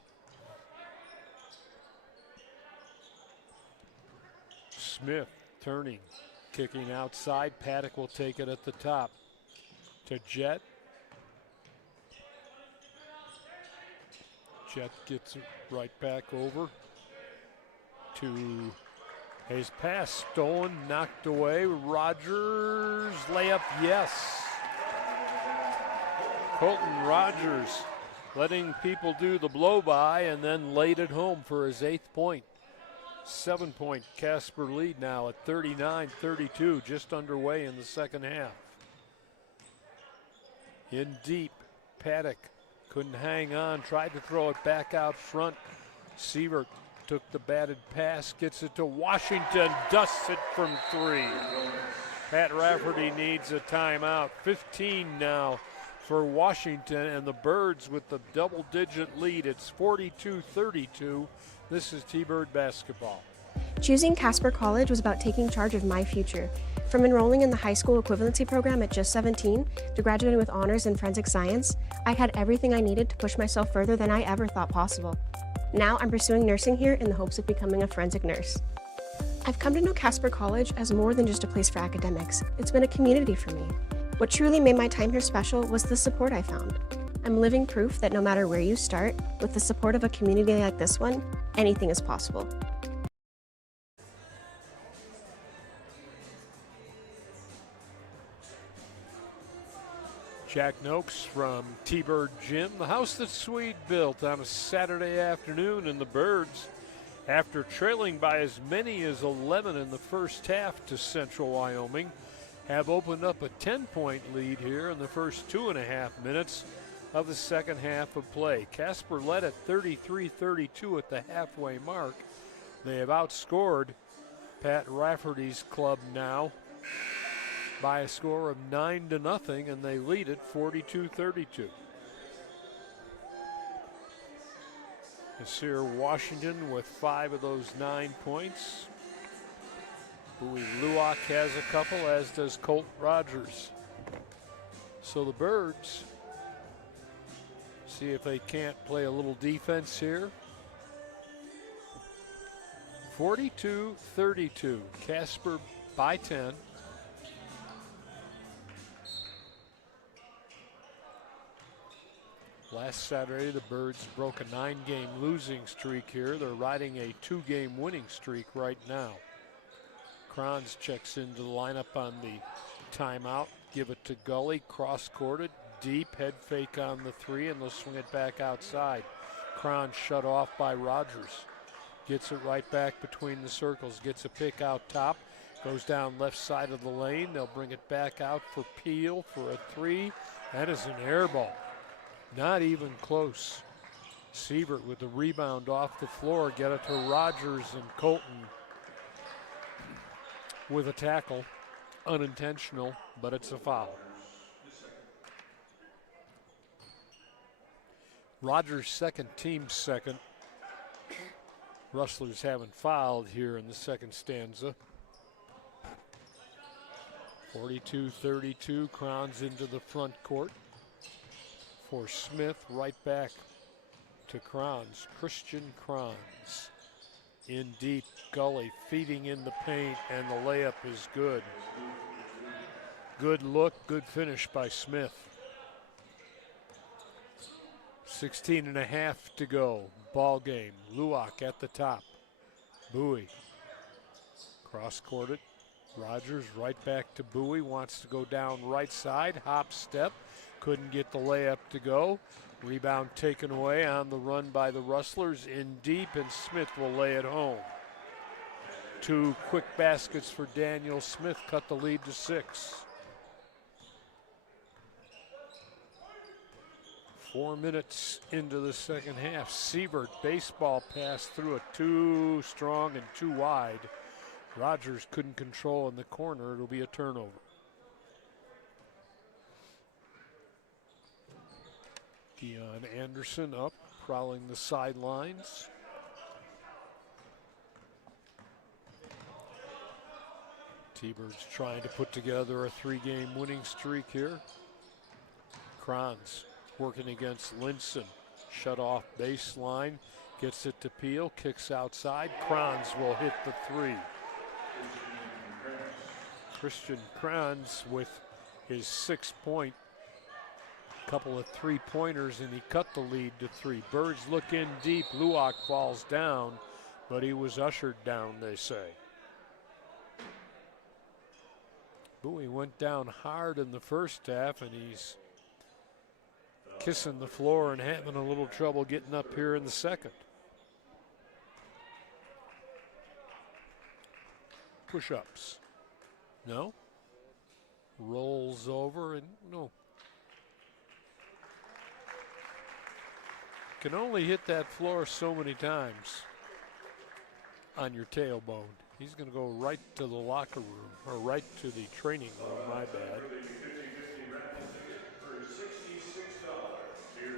Smith turning, kicking outside. Paddock will take it at the top to Jett. Chet gets it right back over to his pass stolen, knocked away. Rogers layup, yes. Colton Rogers letting people do the blow by and then laid it home for his 8th point. 7-point Casper lead now at 39-32, just underway in the second half. In deep, Paddock couldn't hang on, tried to throw it back out front. Sievert took the batted pass, gets it to Washington, dusts it from 3. Pat Rafferty needs a timeout. 15 now for Washington, and the Birds with the double-digit lead. It's 42-32. This is T-Bird basketball. Choosing Casper College was about taking charge of my future. From enrolling in the high school equivalency program at just 17 to graduating with honors in forensic science, I had everything I needed to push myself further than I ever thought possible. Now I'm pursuing nursing here in the hopes of becoming a forensic nurse. I've come to know Casper College as more than just a place for academics. It's been a community for me. What truly made my time here special was the support I found. I'm living proof that no matter where you start, with the support of a community like this one, anything is possible. Jack Noakes from T-Bird Gym, the house that Swede built on a Saturday afternoon, and the Birds, after trailing by as many as 11 in the first half to Central Wyoming, have opened up a 10-point lead here in the first 2.5 minutes of the second half of play. Casper led at 33-32 at the halfway mark. They have outscored Pat Rafferty's club now by a score of 9-0, and they lead it 42-32. Nasir Washington with 5 of those 9 points. Bowie Luwak has a couple, as does Colt Rogers. So the Birds see if they can't play a little defense here. 42-32, Casper by 10. Last Saturday, the Birds broke a 9-game losing streak here. They're riding a 2-game winning streak right now. Kranz checks into the lineup on the timeout. Give it to Gully, cross-courted, deep, head fake on the 3, and they'll swing it back outside. Kranz shut off by Rogers. Gets it right back between the circles, gets a pick out top, goes down left side of the lane. They'll bring it back out for Peel for a 3. That is an air ball. Not even close. Sievert with the rebound off the floor, get it to Rogers, and Colton with a tackle. Unintentional, but it's a foul. Rogers' second, team second. Rustlers haven't fouled here in the second stanza. 42-32, Crowns into the front court for Smith, right back to Crowns. Christian Crowns in deep, Gully feeding in the paint, and the layup is good. Good look, good finish by Smith. 16.5 to go, ball game. Luwak at the top. Bowie, cross-courted. Rogers right back to Bowie, wants to go down right side, hop step. Couldn't get the layup to go. Rebound taken away on the run by the Rustlers in deep, and Smith will lay it home. 2 quick baskets for Daniel Smith cut the lead to 6. 4 minutes into the second half. Sievert, baseball pass through it, too strong and too wide. Rogers couldn't control in the corner. It'll be a turnover. Keon Anderson up, prowling the sidelines. T-Birds trying to put together a 3-game winning streak here. Kranz working against Linson. Shut off baseline, gets it to Peel, kicks outside. Kranz will hit the 3. Christian Kranz with his 6-point Couple of three-pointers, and he cut the lead to 3. Birds look in deep. Luak falls down, but he was ushered down, they say. Bowie went down hard in the first half, and he's kissing the floor and having a little trouble getting up here in the second. Push-ups. No. Rolls over and no. Can only hit that floor so many times on your tailbone. He's going to go right to the locker room, or right to the training room, my bad.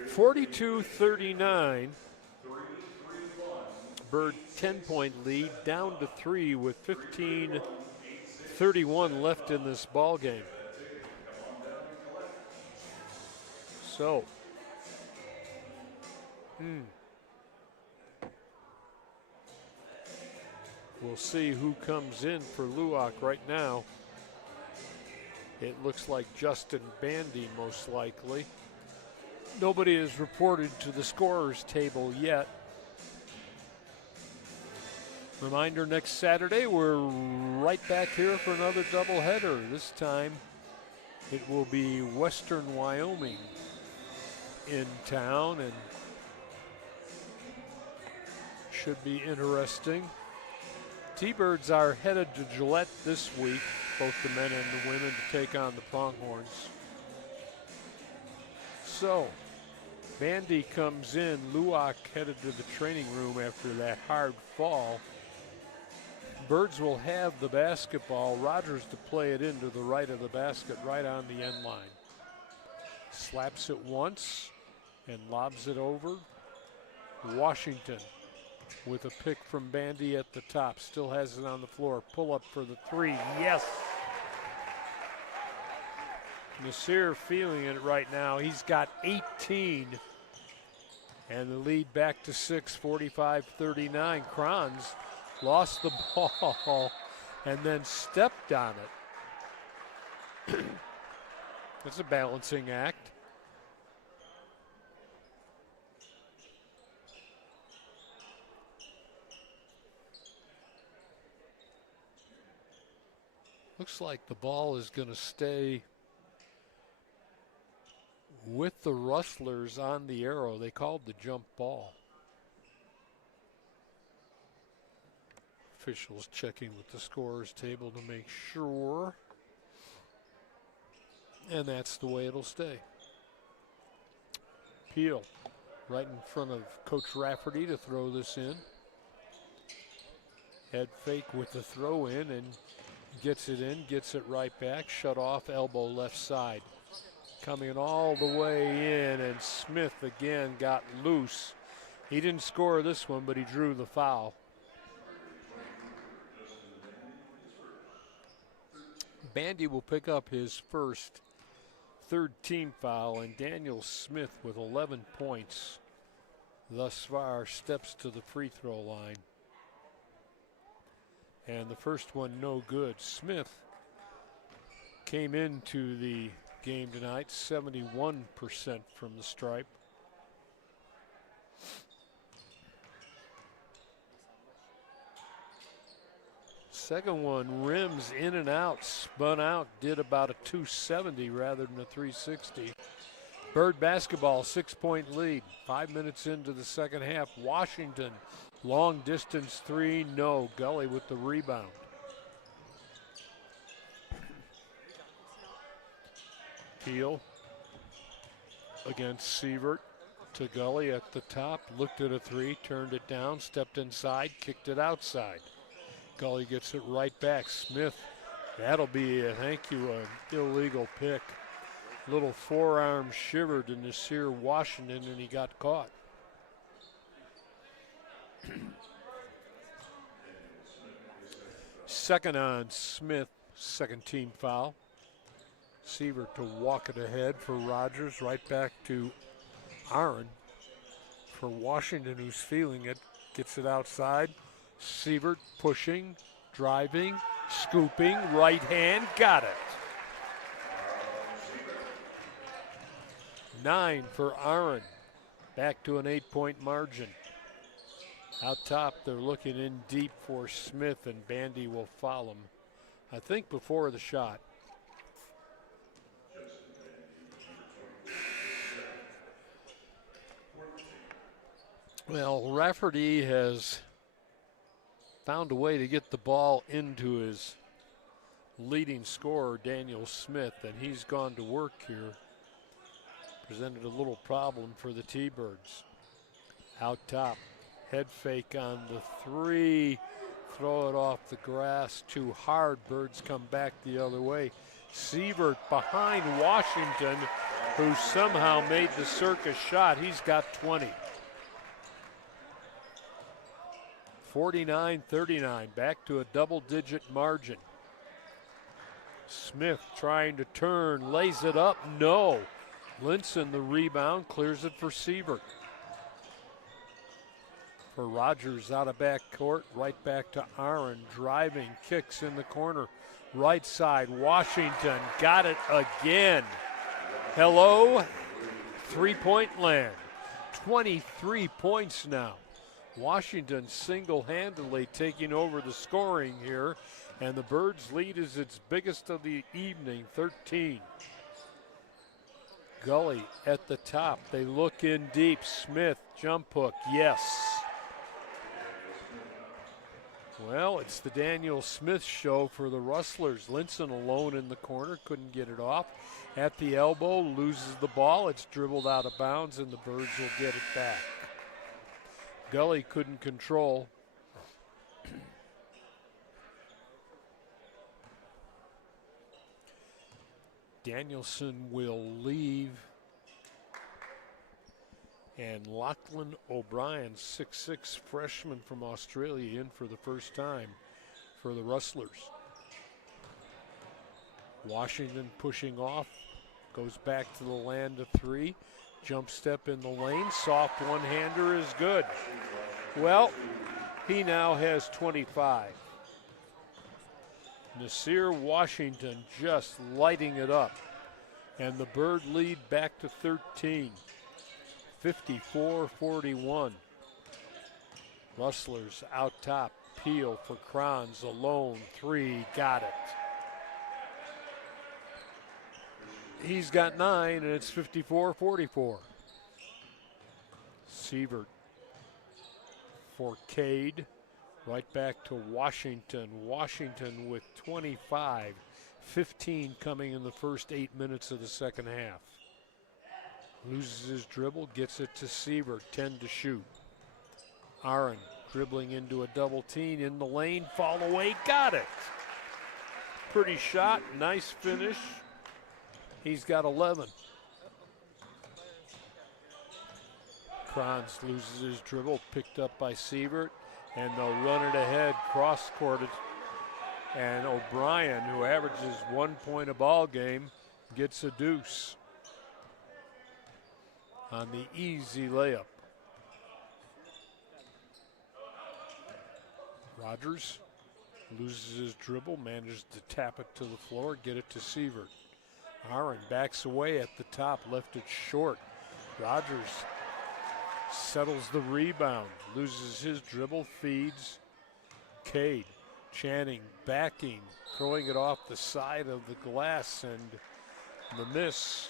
42-39. Bird 10-point lead, down to 3 with 15:31 left in this ball game. So, we'll see who comes in for Luak right now. It looks like Justin Bandy, most likely. Nobody is reported to the scorer's table yet. Reminder, next Saturday, we're right back here for another doubleheader. This time, it will be Western Wyoming in town, and should be interesting. T-Birds are headed to Gillette this week, both the men and the women, to take on the Pronghorns. So, Bandy comes in. Luak headed to the training room after that hard fall. Birds will have the basketball. Rogers to play it into the right of the basket, right on the end line. Slaps it once and lobs it over. Washington with a pick from Bandy at the top. Still has it on the floor. Pull up for the 3. Yes! Nasir feeling it right now. He's got 18. And the lead back to 6, 45-39. Kranz lost the ball and then stepped on it. That's a balancing act. Looks like the ball is going to stay with the Rustlers on the arrow. They called the jump ball. Officials checking with the scorer's table to make sure. And that's the way it'll stay. Peel right in front of Coach Rafferty to throw this in. Head fake with the throw in and gets it in, gets it right back. Shut off, elbow left side. Coming all the way in, and Smith again got loose. He didn't score this one, but he drew the foul. Bandy will pick up his first third team foul, and Daniel Smith with 11 points thus far steps to the free throw line. And the first one no good. Smith came into the game tonight 71% from the stripe. Second one rims in and out, spun out, did about a 270 rather than a 360. Bird basketball, 6-point lead. 5 minutes into the second half. Washington, long distance 3, no. Gully with the rebound. Peel against Sievert to Gully at the top. Looked at a 3, turned it down, stepped inside, kicked it outside. Gully gets it right back. Smith, that'll be a thank you, an illegal pick. Little forearm shivered in Nasir Washington, and he got caught. Second on Smith, second team foul. Sievert to walk it ahead for Rogers, right back to Aaron for Washington, who's feeling it, gets it outside. Sievert pushing, driving, scooping, right hand, got it. 9 for Aaron. Back to an 8-point margin. Out top, they're looking in deep for Smith, and Bandy will foul him, I think, before the shot. Well, Rafferty has found a way to get the ball into his leading scorer, Daniel Smith, and he's gone to work here. Presented a little problem for the T-Birds. Out top, head fake on the 3. Throw it off the grass too hard. Birds come back the other way. Sievert behind Washington, who somehow made the circus shot. He's got 20. 49-39, back to a double-digit margin. Smith trying to turn, lays it up, no. Linson, the rebound, clears it for Sievert. For Rogers out of back court, right back to Aaron, driving, kicks in the corner. Right side, Washington got it again. Hello, three-point land. 23 points now. Washington single-handedly taking over the scoring here, and the Birds' lead is its biggest of the evening, 13. Gully at the top. They look in deep. Smith, jump hook, yes. Well, it's the Daniel Smith show for the Rustlers. Linson alone in the corner, couldn't get it off. At the elbow, loses the ball. It's dribbled out of bounds, and the Birds will get it back. Gully couldn't control. Danielson will leave. And Lachlan O'Brien, 6'6" freshman from Australia, in for the first time for the Rustlers. Washington pushing off, goes back to the land of 3. Jump step in the lane, soft one-hander is good. Well, he now has 25. Nasir Washington just lighting it up. And the Bird lead back to 13. 54-41. Rustlers out top. Peel for Kranz alone. 3, got it. He's got 9, and it's 54-44. Sievert for Cade. Right back to Washington. Washington with 25. 15 coming in the first 8 minutes of the second half. Loses his dribble, gets it to Sievert, 10 to shoot. Aaron dribbling into a double team in the lane, fall away, got it. Pretty shot, nice finish. He's got 11. Kranz loses his dribble, picked up by Sievert, and they'll run it ahead, cross-courted. And O'Brien, who averages 1 point a ball game, gets a deuce on the easy layup. Rogers loses his dribble, manages to tap it to the floor, get it to Sievert. Aaron backs away at the top, left it short. Rogers settles the rebound, loses his dribble, feeds. Cade, Channing backing, throwing it off the side of the glass, and the miss.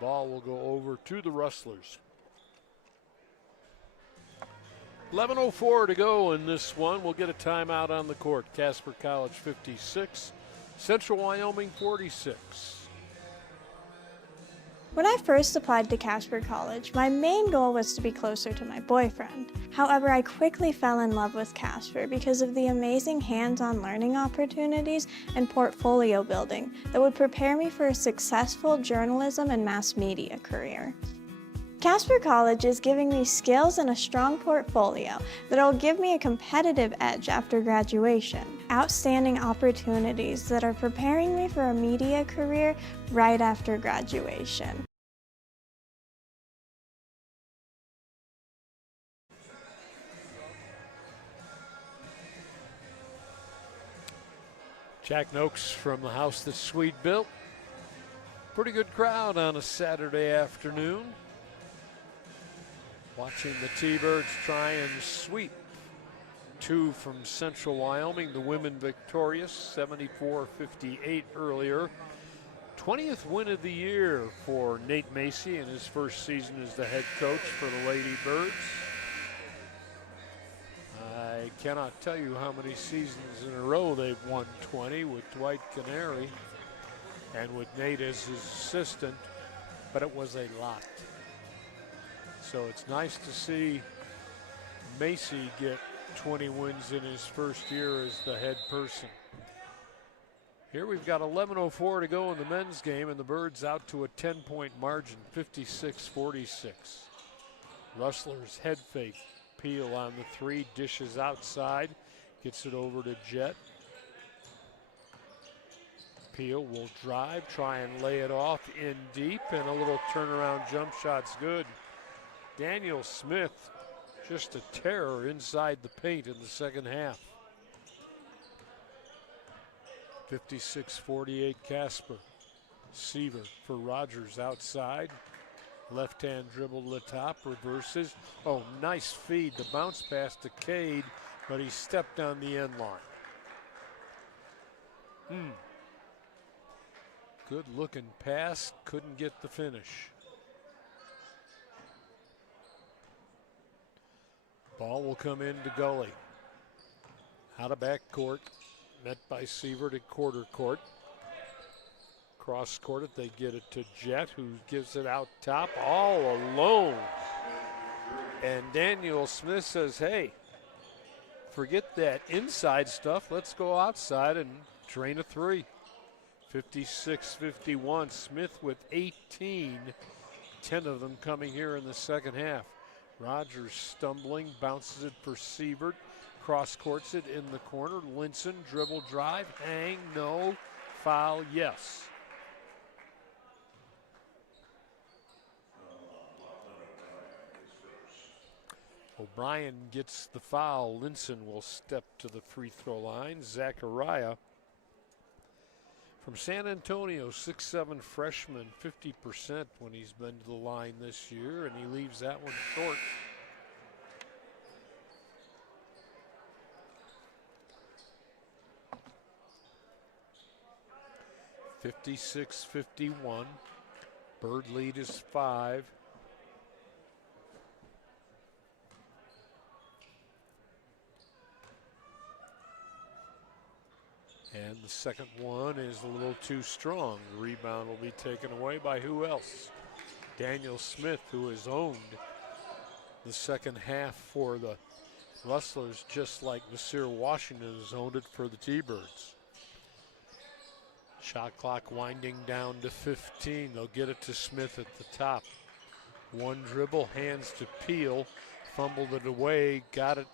Ball will go over to the Rustlers. 11:04 to go in this one. We'll get a timeout on the court. Casper College 56, Central Wyoming 46. When I first applied to Casper College, my main goal was to be closer to my boyfriend. However, I quickly fell in love with Casper because of the amazing hands-on learning opportunities and portfolio building that would prepare me for a successful journalism and mass media career. Casper College is giving me skills and a strong portfolio that will give me a competitive edge after graduation. Outstanding opportunities that are preparing me for a media career right after graduation. Jack Noakes from the house that Swede built. Pretty good crowd on a Saturday afternoon. Watching the T-Birds try and sweep two from Central Wyoming. The women victorious, 74-58 earlier. 20th win of the year for Nate Macy in his first season as the head coach for the Lady Birds. I cannot tell you how many seasons in a row they've won 20 with Dwight Canary and with Nate as his assistant, but it was a lot. So it's nice to see Macy get 20 wins in his first year as the head person. Here we've got 11:04 to go in the men's game, and the Birds out to a 10-point margin, 56-46. Rustler's head fake. Peel on the three, dishes outside, gets it over to Jet. Peel will drive, try and lay it off in deep, and a little turnaround jump shot's good. Daniel Smith, just a terror inside the paint in the second half. 56-48 Casper. Seaver for Rogers outside. Left-hand dribble to the top, reverses. Oh, nice feed. The bounce pass to Cade, but he stepped on the end line. Good looking pass, couldn't get the finish. Ball will come into Gully. Out of back court, met by Sievert at quarter court. Cross court it, they get it to Jet, who gives it out top all alone. And Daniel Smith says, hey, forget that inside stuff. Let's go outside and drain a three. 56-51, Smith with 18, 10 of them coming here in the second half. Rogers stumbling, bounces it for Sievert, cross courts it in the corner. Linson, dribble drive, hang, no, foul, yes. O'Brien gets the foul. Linson will step to the free throw line. Zachariah from San Antonio, 6'7" freshman, 50% when he's been to the line this year, and he leaves that one short. (56-51). Bird lead is 5. And the second one is a little too strong. The rebound will be taken away by who else? Daniel Smith, who has owned the second half for the Rustlers, just like Nasir Washington has owned it for the T-Birds. Shot clock winding down to 15. They'll get it to Smith at the top. One dribble, hands to Peel, fumbled it away, got it,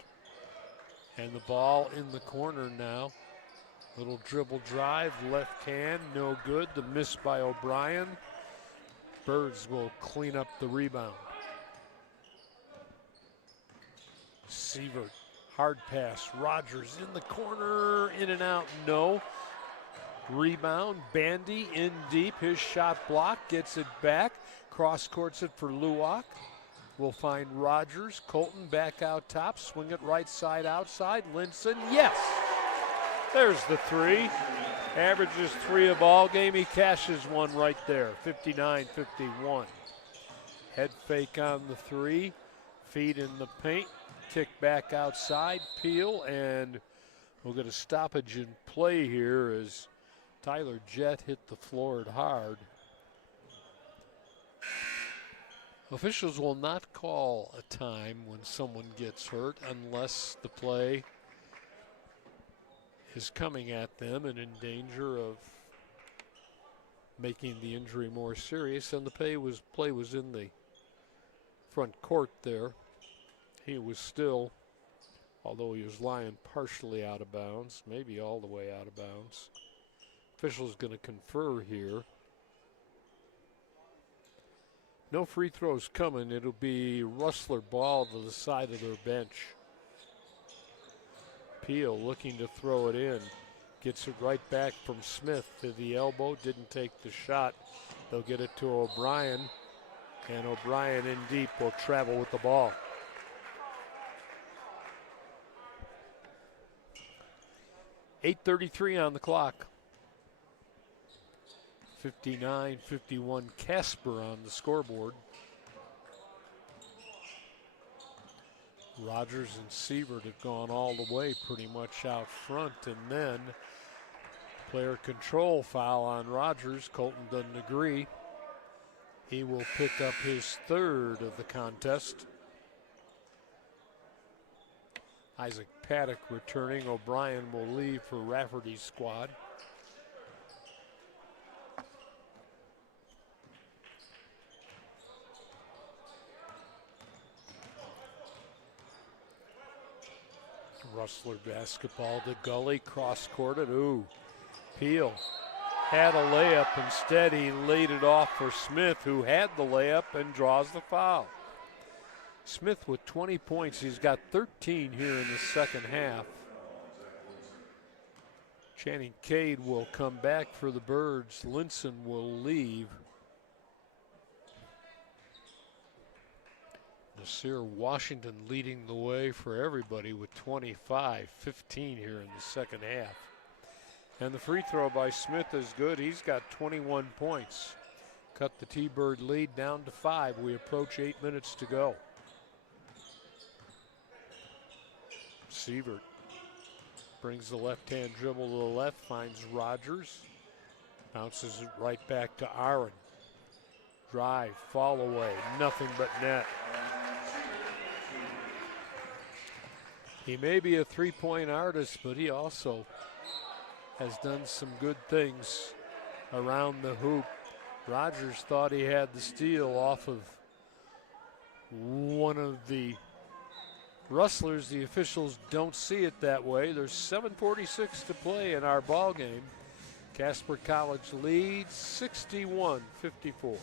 and the ball in the corner now. Little dribble drive, left hand, no good. The miss by O'Brien. Birds will clean up the rebound. Sievert, hard pass. Rogers in the corner, in and out, no. Rebound, Bandy in deep. His shot blocked, gets it back. Cross courts it for Luwak. We'll find Rogers. Colton back out top, swing it right side outside. Linson, yes! There's the three. Averages 3 a ball game. He cashes one right there. 59-51. Head fake on the three. Feet in the paint. Kick back outside. Peel, and we'll get a stoppage in play here as Tyler Jett hit the floor hard. Officials will not call a time when someone gets hurt unless the play is coming at them and in danger of making the injury more serious. And the play was in the front court there. He was still, although he was lying partially out of bounds, maybe all the way out of bounds. Official's going to confer here. No free throws coming. It'll be Rustler ball to the side of their bench. Peel looking to throw it in. Gets it right back from Smith to the elbow. Didn't take the shot. They'll get it to O'Brien, and O'Brien in deep will travel with the ball. .8:33 on the clock. 59-51 Casper on the scoreboard. Rogers and Sievert have gone all the way pretty much out front, and then player control foul on Rogers. Colton doesn't agree. He will pick up his third of the contest. Isaac Paddock returning. O'Brien will leave for Rafferty's squad. Rustler basketball to Gully, cross-courted. Ooh, Peel had a layup. Instead, he laid it off for Smith, who had the layup and draws the foul. Smith with 20 points. He's got 13 here in the second half. Channing Cade will come back for the Birds. Linson will leave. Nasir Washington leading the way for everybody with 25-15 here in the second half. And the free throw by Smith is good. He's got 21 points. Cut the T-Bird lead down to 5. We approach 8 minutes to go. Sievert brings the left-hand dribble to the left, finds Rogers. Bounces it right back to Aaron. Drive, fall away, nothing but net. He may be a three-point artist, but he also has done some good things around the hoop. Rogers thought he had the steal off of one of the Rustlers. The officials don't see it that way. There's 7:46 to play in our ball game. Casper College leads 61-54.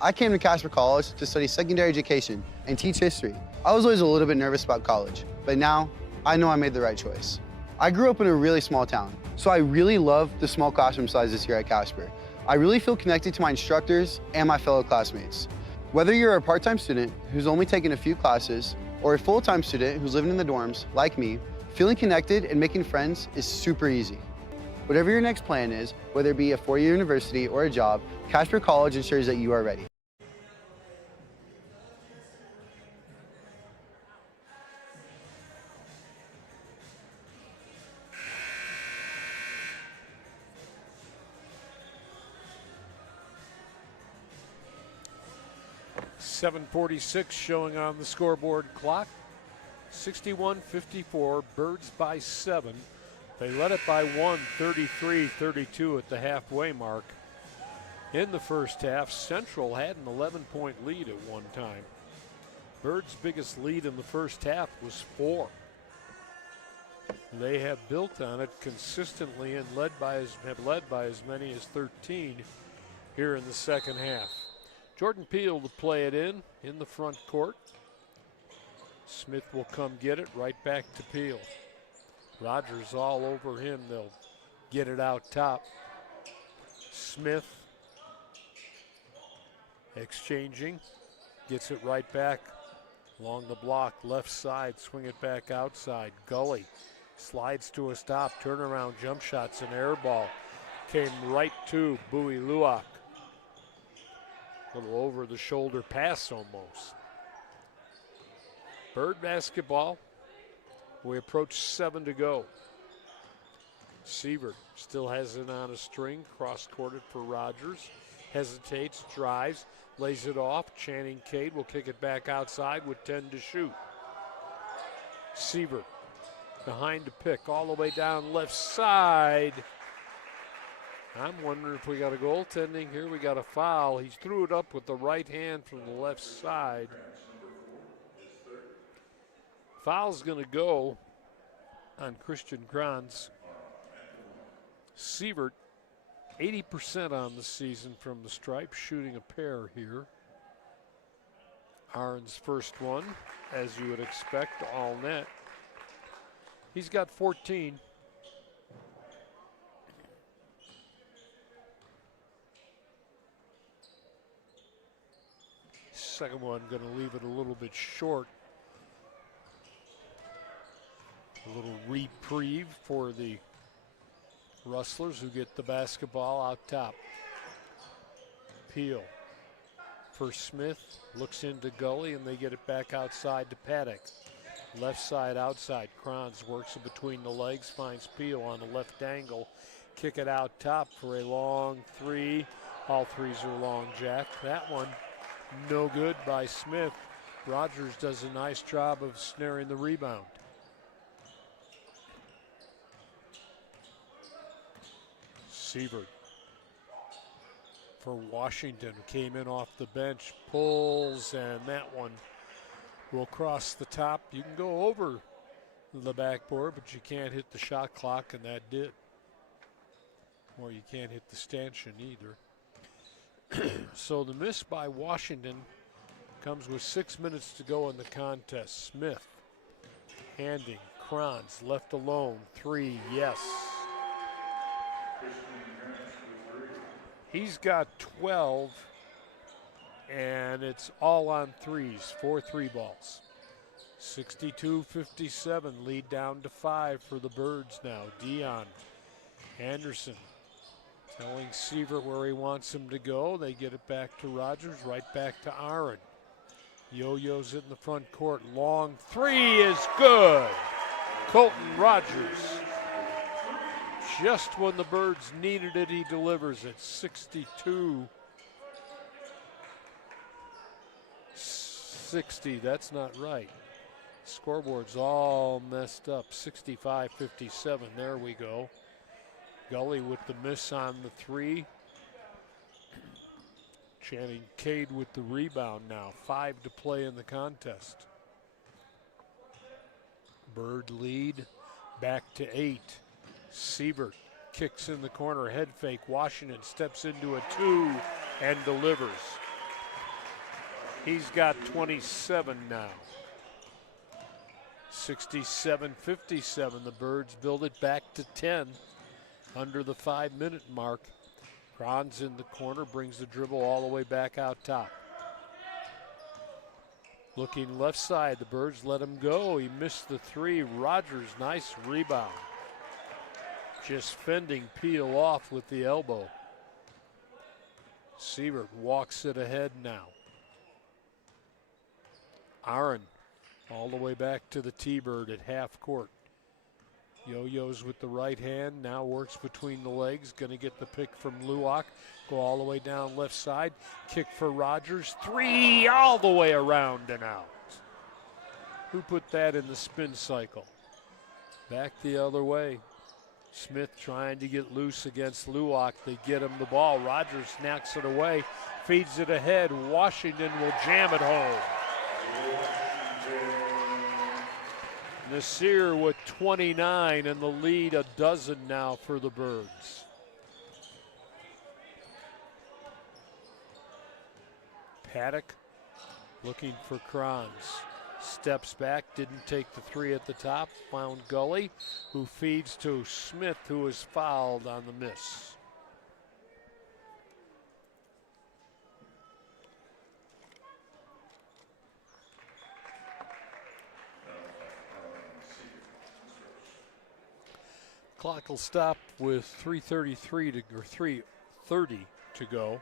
I came to Casper College to study secondary education and teach history. I was always a little bit nervous about college, but now I know I made the right choice. I grew up in a really small town, so I really love the small classroom sizes here at Casper. I really feel connected to my instructors and my fellow classmates. Whether you're a part-time student who's only taken a few classes or a full-time student who's living in the dorms, like me, feeling connected and making friends is super easy. Whatever your next plan is, whether it be a four-year university or a job, Casper College ensures that you are ready. .746 showing on the scoreboard clock. 61-54, Birds by 7. They led it by 1, 33-32 at the halfway mark. In the first half, Central had an 11-point lead at one time. Birds' biggest lead in the first half was 4. They have built on it consistently and have led by as many as 13 here in the second half. Jordan Peel to play it in the front court. Smith will come get it, right back to Peel. Rogers all over him. They'll get it out top. Smith exchanging, gets it right back along the block, left side, swing it back outside. Gully slides to a stop, turnaround jump shots, an air ball. Came right to Bowie Luak. Little over the shoulder pass almost. Bird basketball. We approach 7 to go. Sievert still has it on a string, cross-courted for Rogers. Hesitates, drives, lays it off. Channing Cade will kick it back outside with 10 to shoot. Sievert behind to pick, all the way down left side. I'm wondering if we got a goaltending here. We got a foul. He threw it up with the right hand from the left side. Foul's going to go on Christian Kranz. Sievert, 80% on the season from the stripe, shooting a pair here. Aaron's first one, as you would expect, all net. He's got 14. second one going to leave it a little bit short. A little reprieve for the Rustlers, who get the basketball out top. Peel for Smith, looks into Gully, and they get it back outside to Paddock. Left side outside. Kranz works it between the legs, finds Peel on the left angle. Kick it out top for a long three. All threes are long, Jack. That one no good by Smith. Rogers does a nice job of snaring the rebound. Sievert for Washington, came in off the bench, pulls, and that one will cross the top. You can go over the backboard, but you can't hit the shot clock, and that did. Or you can't hit the stanchion either. So the miss by Washington comes with 6 minutes to go in the contest. Smith handing, Kranz left alone, three, yes. He's got 12, and it's all on threes, 4 3 balls. 62-57, lead down to 5 for the Birds now. Dion Anderson telling Sievert where he wants him to go. They get it back to Rogers, right back to Aaron. Yo-yo's in the front court. Long three is good. Colton Rogers. Just when the Birds needed it, he delivers it. 62-60. That's not right. Scoreboard's all messed up. 65-57. There we go. Gully with the miss on the three. Channing Cade with the rebound now. 5 to play in the contest. Bird lead back to 8. Sievert kicks in the corner, head fake. Washington steps into a 2 and delivers. He's got 27 now. 67-57. The Birds build it back to 10 under the 5-minute mark. Kranz in the corner, brings the dribble all the way back out top. Looking left side, the Birds let him go. He missed the three. Rogers, nice rebound. Just fending Peel off with the elbow. Sievert walks it ahead now. Aaron all the way back to the T-Bird at half court. Yo-yo's with the right hand, now works between the legs, gonna get the pick from Luwak. Go all the way down left side, kick for Rogers, three all the way around and out. Who put that in the spin cycle? Back the other way. Smith trying to get loose against Luwak. They get him the ball. Rogers knocks it away, feeds it ahead. Washington will jam it home. Nasir with 29 and the lead a dozen now for the Birds. Paddock looking for Kranz. Steps back, didn't take the three at the top, found Gully, who feeds to Smith, who is fouled on the miss. Clock will stop with 3:30 to go.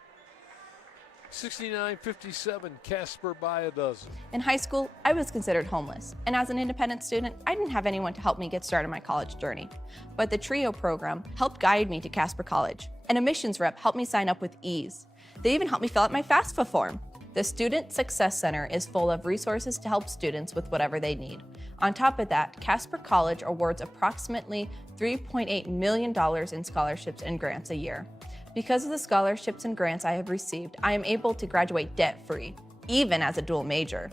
69-57, Casper by a dozen. In high school, I was considered homeless, and as an independent student, I didn't have anyone to help me get started my college journey. But the TRIO program helped guide me to Casper College. An admissions rep helped me sign up with ease. They even helped me fill out my FAFSA form. The Student Success Center is full of resources to help students with whatever they need. On top of that, Casper College awards approximately $3.8 million in scholarships and grants a year. Because of the scholarships and grants I have received, I am able to graduate debt-free, even as a dual major.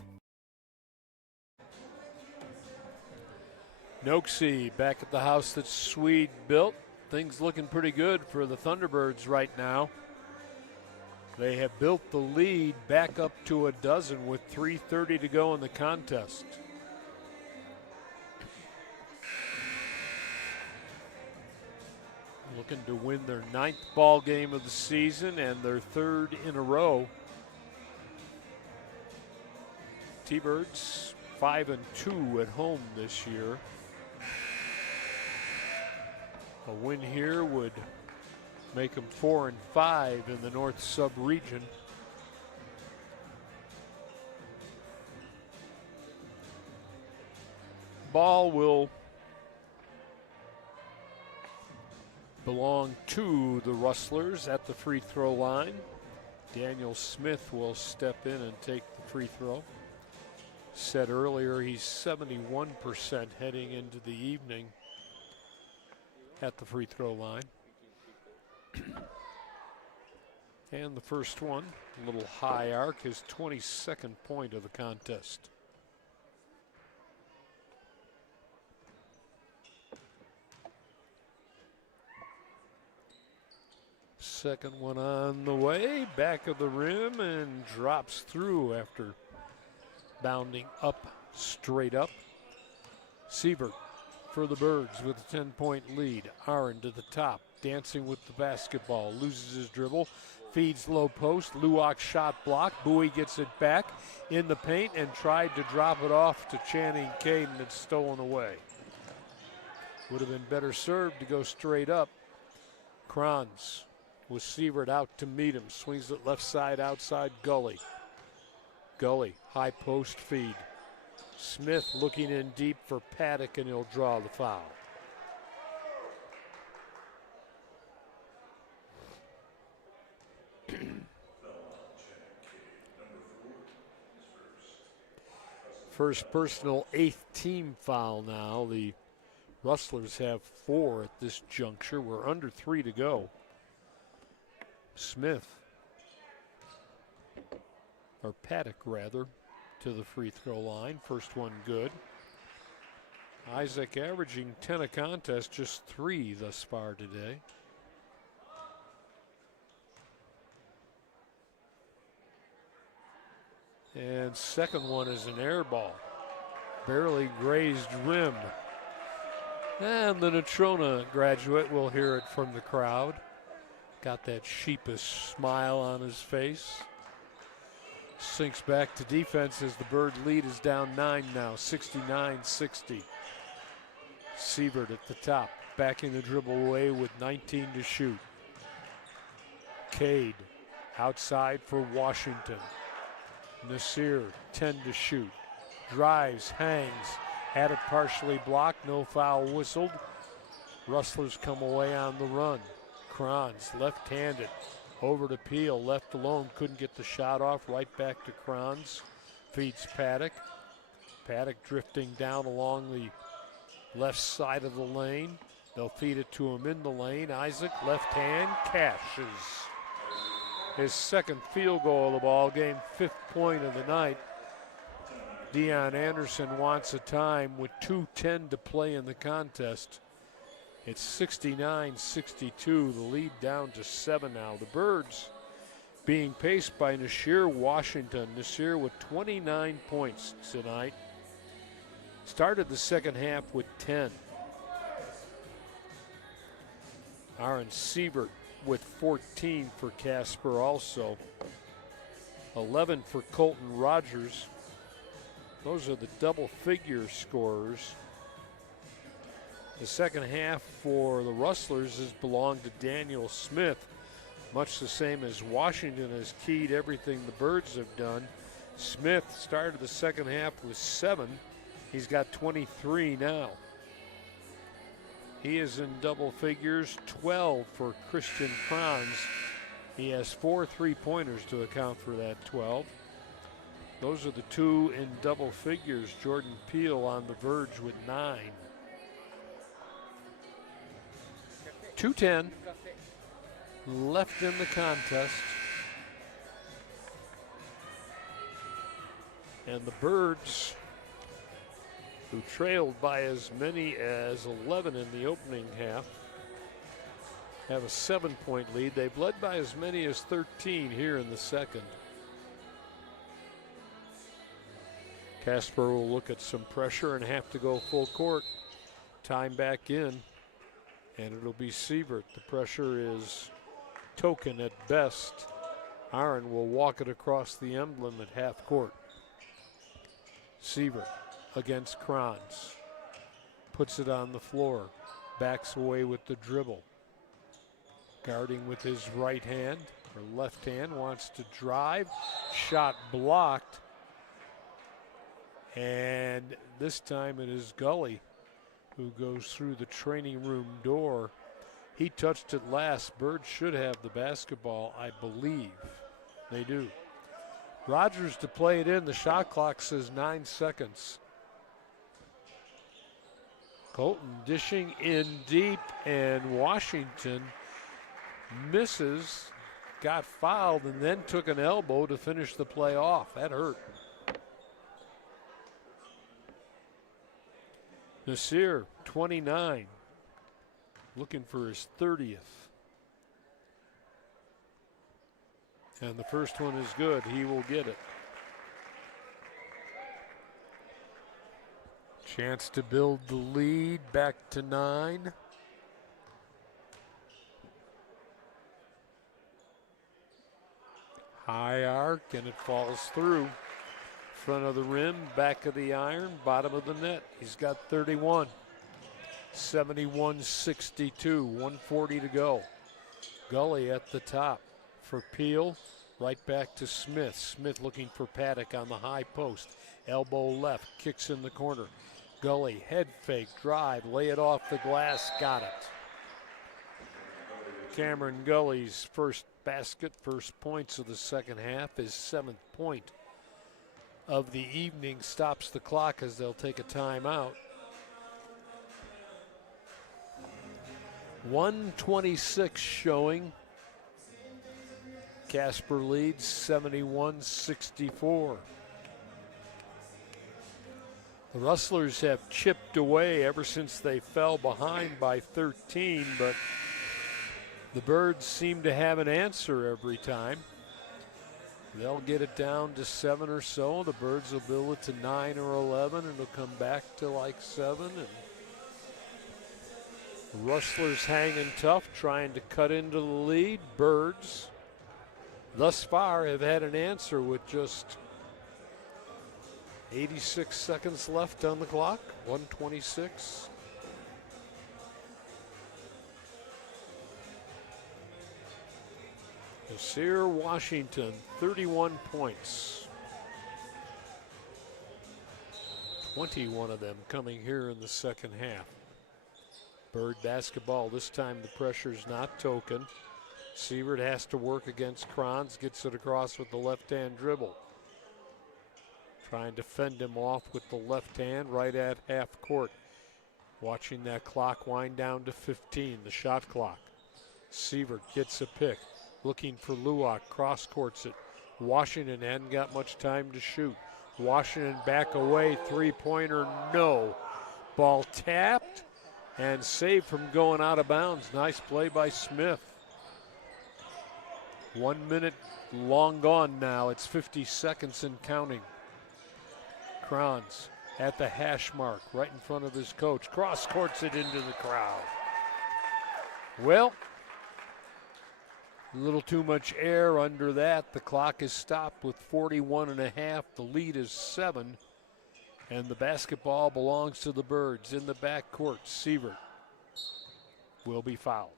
Noxie back at the house that Swede built. Things looking pretty good for the Thunderbirds right now. They have built the lead back up to a dozen with 3:30 to go in the contest. Looking to win their 9th ball game of the season and their 3rd in a row. T-Birds 5-2 at home this year. A win here would make them 4-5 in the North Sub-region. Ball will belong to the Rustlers at the free throw line. Daniel Smith will step in and take the free throw. Said earlier he's 71% heading into the evening at the free throw line. And the first one, a little high arc, his 22nd point of the contest. Second one on the way, back of the rim, and drops through after bounding up, straight up. Siebert for the Birds with a 10-point lead. Aaron to the top, dancing with the basketball, loses his dribble, feeds low post, Luwak shot block, Bowie gets it back in the paint and tried to drop it off to Channing Caden. It's stolen away. Would have been better served to go straight up. Kranz with Sievert out to meet him. Swings it left side outside Gully. Gully, high post feed. Smith looking in deep for Paddock, and he'll draw the foul. First personal, 8th team foul now. The Rustlers have 4 at this juncture. We're under 3 to go. Smith, or Paddock rather, to the free throw line. First one good. Isaac averaging 10 a contest, just 3 thus far today. And second one is an air ball. Barely grazed rim. And the Natrona graduate will hear it from the crowd. Got that sheepish smile on his face. Sinks back to defense as the Bird lead is down 9 now, 69-60. Sievert at the top, backing the dribble away with 19 to shoot. Cade outside for Washington. Nasir, 10 to shoot. Drives, hangs, had it partially blocked, no foul whistled. Rustlers come away on the run. Kranz, left-handed, over to Peel, left alone, couldn't get the shot off, right back to Kranz. Feeds Paddock. Paddock drifting down along the left side of the lane. They'll feed it to him in the lane. Isaac, left hand, cashes. His second field goal of the ball game, 5th point of the night. Dion Anderson wants a time with 2:10 to play in the contest. It's 69-62, the lead down to 7 now. The Birds being paced by Nasir Washington. Nasir with 29 points tonight. Started the second half with 10. Aaron Siebert with 14 for Casper also. 11 for Colton Rogers. Those are the double-figure scorers. The second half for the Rustlers has belonged to Daniel Smith, much the same as Washington has keyed everything the Birds have done. Smith started the second half with 7. He's got 23 now. He is in double figures, 12 for Christian Kranz. He has 4 3-pointers to account for that 12. Those are the 2 in double figures. Jordan Peele on the verge with 9. 2:10 left in the contest. And the Birds, who trailed by as many as 11 in the opening half, have a 7-point lead. They've led by as many as 13 here in the second. Casper will look at some pressure and have to go full court. Time back in, and it'll be Sievert. The pressure is token at best. Aaron will walk it across the emblem at half court. Sievert against Kranz. Puts it on the floor. Backs away with the dribble. Guarding with his right hand or left hand. Wants to drive. Shot blocked. And this time it is Gully who goes through the training room door. He touched it last. Birds should have the basketball, I believe. They do. Rogers to play it in. The shot clock says 9 seconds. Colton dishing in deep, and Washington misses, got fouled, and then took an elbow to finish the play off. That hurt. Nasir, 29, looking for his 30th. And the first one is good. He will get it. Chance to build the lead back to 9. High arc, and it falls through. Front of the rim, back of the iron, bottom of the net. He's got 31. 71-62, 140 to go. Gully at the top for Peel. Right back to Smith. Smith looking for Paddock on the high post. Elbow left, kicks in the corner. Gully, head fake, drive, lay it off the glass, got it. Cameron Gully's first basket, first points of the second half, his 7th point of the evening, stops the clock as they'll take a timeout. 1:26 showing. Casper leads 71-64. The Rustlers have chipped away ever since they fell behind by 13, but the Birds seem to have an answer every time. They'll get it down to 7 or so. The Birds will build it to 9 or 11, and it'll come back to like 7. And the Rustlers hanging tough, trying to cut into the lead. Birds, thus far, have had an answer with just 86 seconds left on the clock. 1:26. Nasir Washington, 31 points. 21 of them coming here in the second half. Bird basketball, this time the pressure's not token. Sievert has to work against Kranz, gets it across with the left-hand dribble. Trying to fend him off with the left hand right at half court. Watching that clock wind down to 15, the shot clock. Sievert gets a pick. Looking for Luak, cross courts it. Washington hadn't got much time to shoot. Washington back away, three-pointer, no. Ball tapped and saved from going out of bounds. Nice play by Smith. 1 minute long gone now. It's 50 seconds and counting. Kranz at the hash mark, right in front of his coach. Cross courts it into the crowd. Well, a little too much air under that. The clock is stopped with 41 and a half. The lead is 7. And the basketball belongs to the Birds in the backcourt. Sievert will be fouled.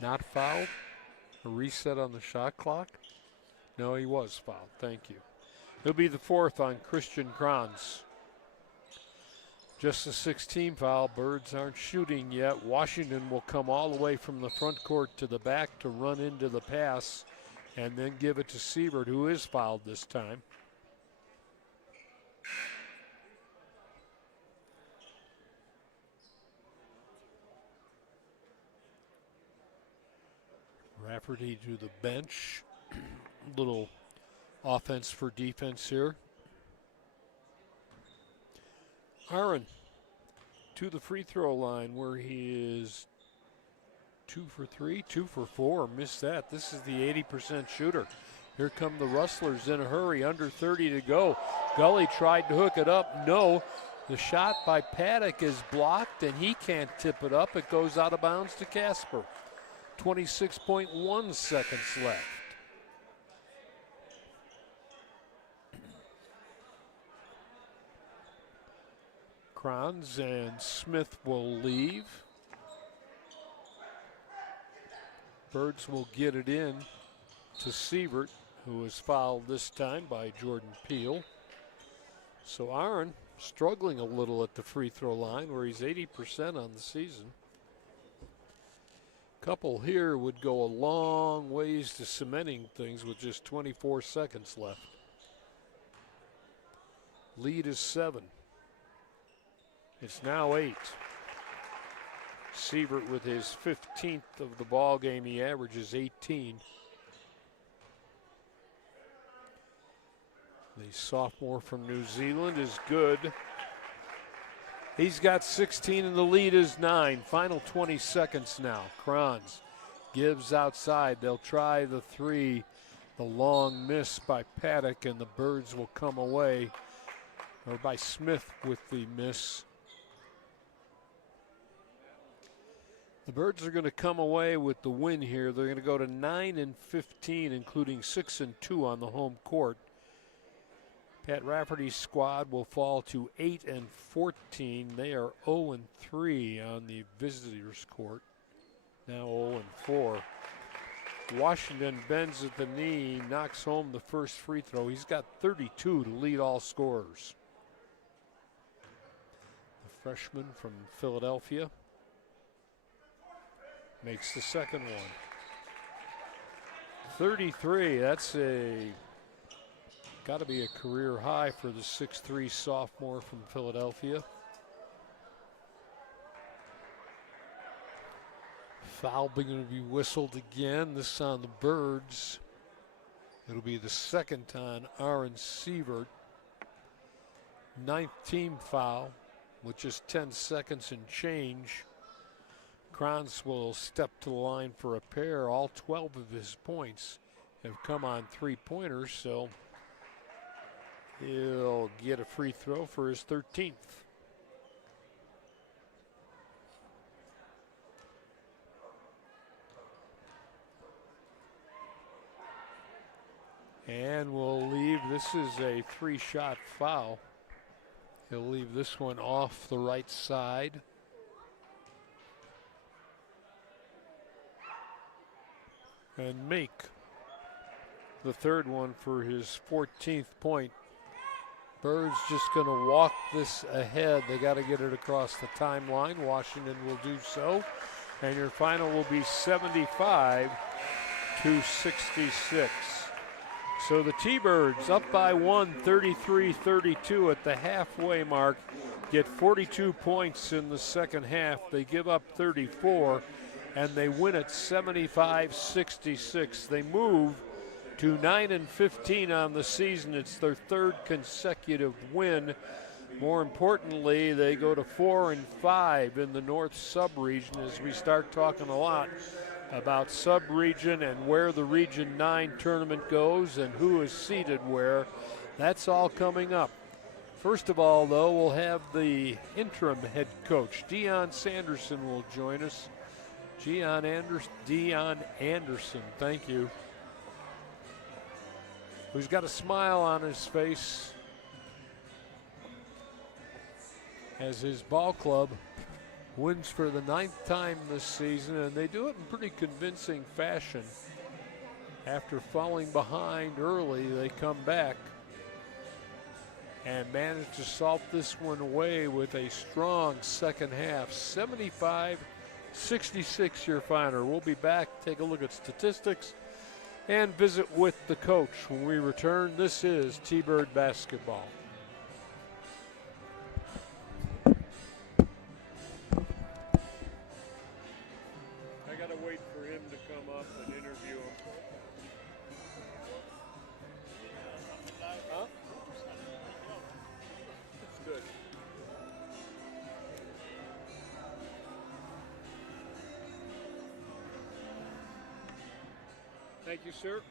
Not fouled? A reset on the shot clock? No, he was fouled. Thank you. He'll be the 4th on Christian Kranz. Just a 16 foul. Birds aren't shooting yet. Washington will come all the way from the front court to the back to run into the pass and then give it to Sievert, who is fouled this time. Rafferty to the bench. Little offense for defense here. Aaron to the free throw line where he is 2 for 3, 2 for 4. Missed that. This is the 80% shooter. Here come the Rustlers in a hurry. Under 30 to go. Gully tried to hook it up. No. The shot by Paddock is blocked, and he can't tip it up. It goes out of bounds to Casper. 26.1 seconds left. Kranz and Smith will leave. Birds will get it in to Sievert, who was fouled this time by Jordan Peele. So Aaron struggling a little at the free throw line, where he's 80% on the season. Couple here would go a long ways to cementing things with just 24 seconds left. Lead is 7. It's now 8. Sievert with his 15th of the ball game. He averages 18. The sophomore from New Zealand is good. He's got 16 and the lead is 9. Final 20 seconds now. Kranz gives outside. They'll try the three. The long miss by Paddock, and the Birds will come away, or by Smith with the miss. The Birds are going to come away with the win here. They're going to go to 9 and 15, including 6 and 2 on the home court. Pat Rafferty's squad will fall to 8 and 14. They are 0 and 3 on the visitors' court. Now 0 and 4. Washington bends at the knee, knocks home the first free throw. He's got 32 to lead all scorers. The freshman from Philadelphia makes the second one. 33, that's got to be a career high for the 6'3" sophomore from Philadelphia. Foul going to be whistled again, this on the Birds. It'll be the second on Aaron Sievert. 9th team foul with just 10 seconds and change. Kranz will step to the line for a pair. All 12 of his points have come on three-pointers, so he'll get a free throw for his 13th. And we'll leave, this is a 3-shot foul. He'll leave this one off the right side. And make the third one for his 14th point. Birds just going to walk this ahead. They got to get it across the timeline. Washington will do so. And your final will be 75-66. So the T-Birds up by 1, 33-32 at the halfway mark, get 42 points in the second half. They give up 34, and they win at 75-66. They move to 9 and 15 on the season. It's their third consecutive win. More importantly, they go to 4 and 5 in the North Sub-region as we start talking a lot about sub-region and where the Region 9 tournament goes and who is seated where. That's all coming up. First of all, though, we'll have the interim head coach, Deion Sanderson, will join us. Deion Anderson, thank you. Who's got a smile on his face as his ball club wins for the 9th time this season, and they do it in pretty convincing fashion. After falling behind early, they come back and manage to salt this one away with a strong second half. 75-66 your final. We'll be back, take a look at statistics, and visit with the coach when we return. This is T-Bird Basketball. I gotta wait for him to come up and interview him. Huh? That's good. Thank you, sir.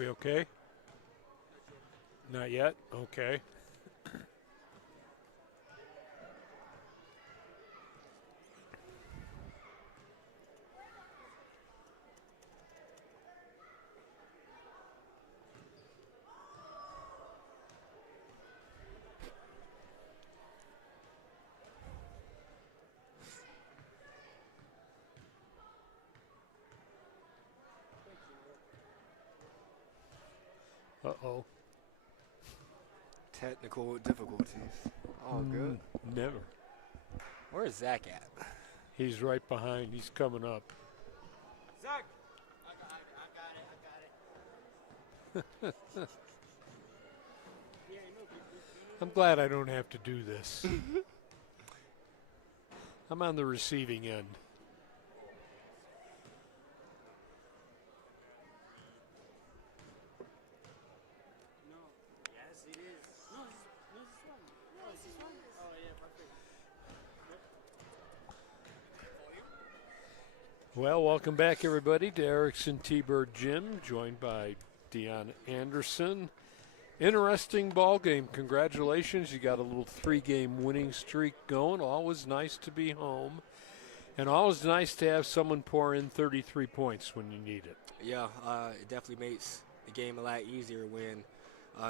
We okay? Not yet? Okay. Uh-oh. Technical difficulties. All good. Never. Where's Zach at? He's right behind. He's coming up. Zach! I'm glad I don't have to do this. I'm on the receiving end. Well, welcome back, everybody, to Erickson T-Bird Gym, joined by Deion Anderson. Interesting ball game. Congratulations. You got a little 3-game winning streak going. Always nice to be home. And always nice to have someone pour in 33 points when you need it. Yeah, it definitely makes the game a lot easier when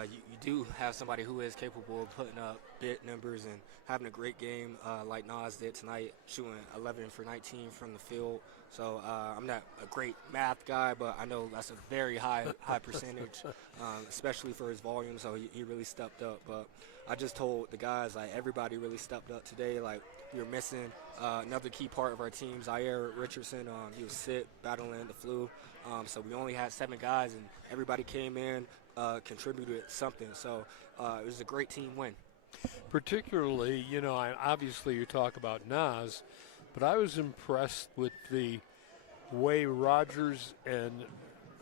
you do have somebody who is capable of putting up big numbers and having a great game like Nas did tonight, shooting 11 for 19 from the field. So I'm not a great math guy, but I know that's a very high percentage, especially for his volume. So he really stepped up. But I just told the guys, like, everybody really stepped up today. Like, we were missing another key part of our team, Zaire Richardson. He was sick, battling the flu. So we only had 7 guys, and everybody came in, contributed something. So it was a great team win. Particularly, you know, obviously you talk about Nas, but I was impressed with the way Rogers and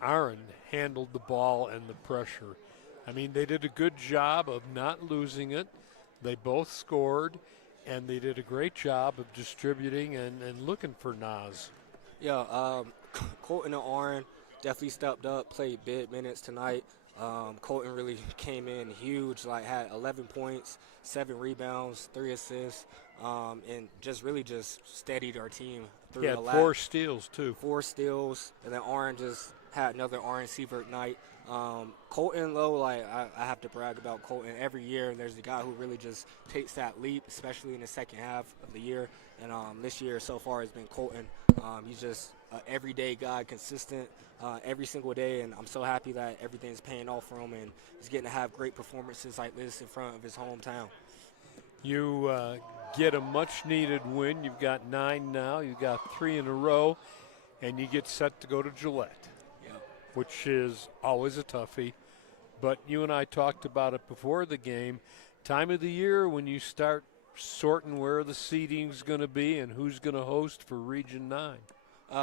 Aaron handled the ball and the pressure. I mean, they did a good job of not losing it. They both scored, and they did a great job of distributing and looking for Nas. Yeah, Colton and Aaron definitely stepped up, played big minutes tonight. Colton really came in huge, like had 11 points, 7 rebounds, 3 assists, and just really just steadied our team through He had a lot. 4 steals, too. 4 steals, and then Aaron just had another Aaron Sievert night. Colton, though, like I have to brag about Colton. Every year there's a guy who really just takes that leap, especially in the second half of the year. And this year so far has been Colton. He's just an everyday guy, consistent every single day, and I'm so happy that everything's paying off for him, and he's getting to have great performances like this in front of his hometown. You get a much-needed win. You've got 9 now. You've got 3 in a row, and you get set to go to Gillette, which is always a toughie. But you and I talked about it before the game. Time of the year when you start sorting where the seating's going to be and who's going to host for Region 9.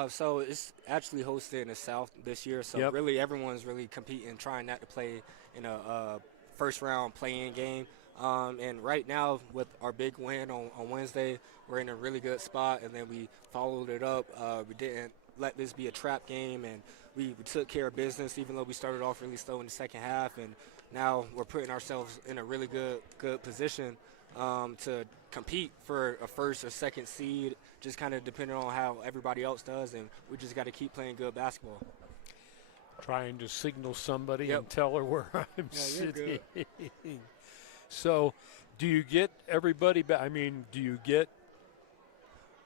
So it's actually hosted in the South this year. So really everyone's really competing, trying not to play in a first-round play-in game. And right now with our big win on Wednesday, we're in a really good spot. And then we followed it up. We didn't let this be a trap game, and we took care of business even though we started off really slow in the second half. And now we're putting ourselves in a really good position to compete for a first or second seed, just kind of depending on how everybody else does, and we just got to keep playing good basketball. Trying to signal somebody and tell her where I'm sitting. So, do you get everybody back? I mean, do you get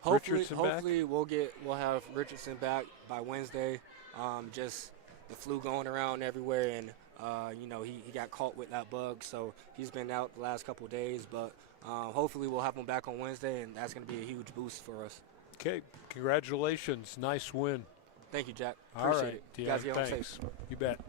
Richardson back? Hopefully we'll have Richardson back by Wednesday. Just the flu going around everywhere, and he got caught with that bug, so he's been out the last couple of days. But hopefully we'll have him back on Wednesday, and that's going to be a huge boost for us. Okay, congratulations. Nice win. Thank you, Jack. All Appreciate right, it. You guys get home thanks. safe. You bet.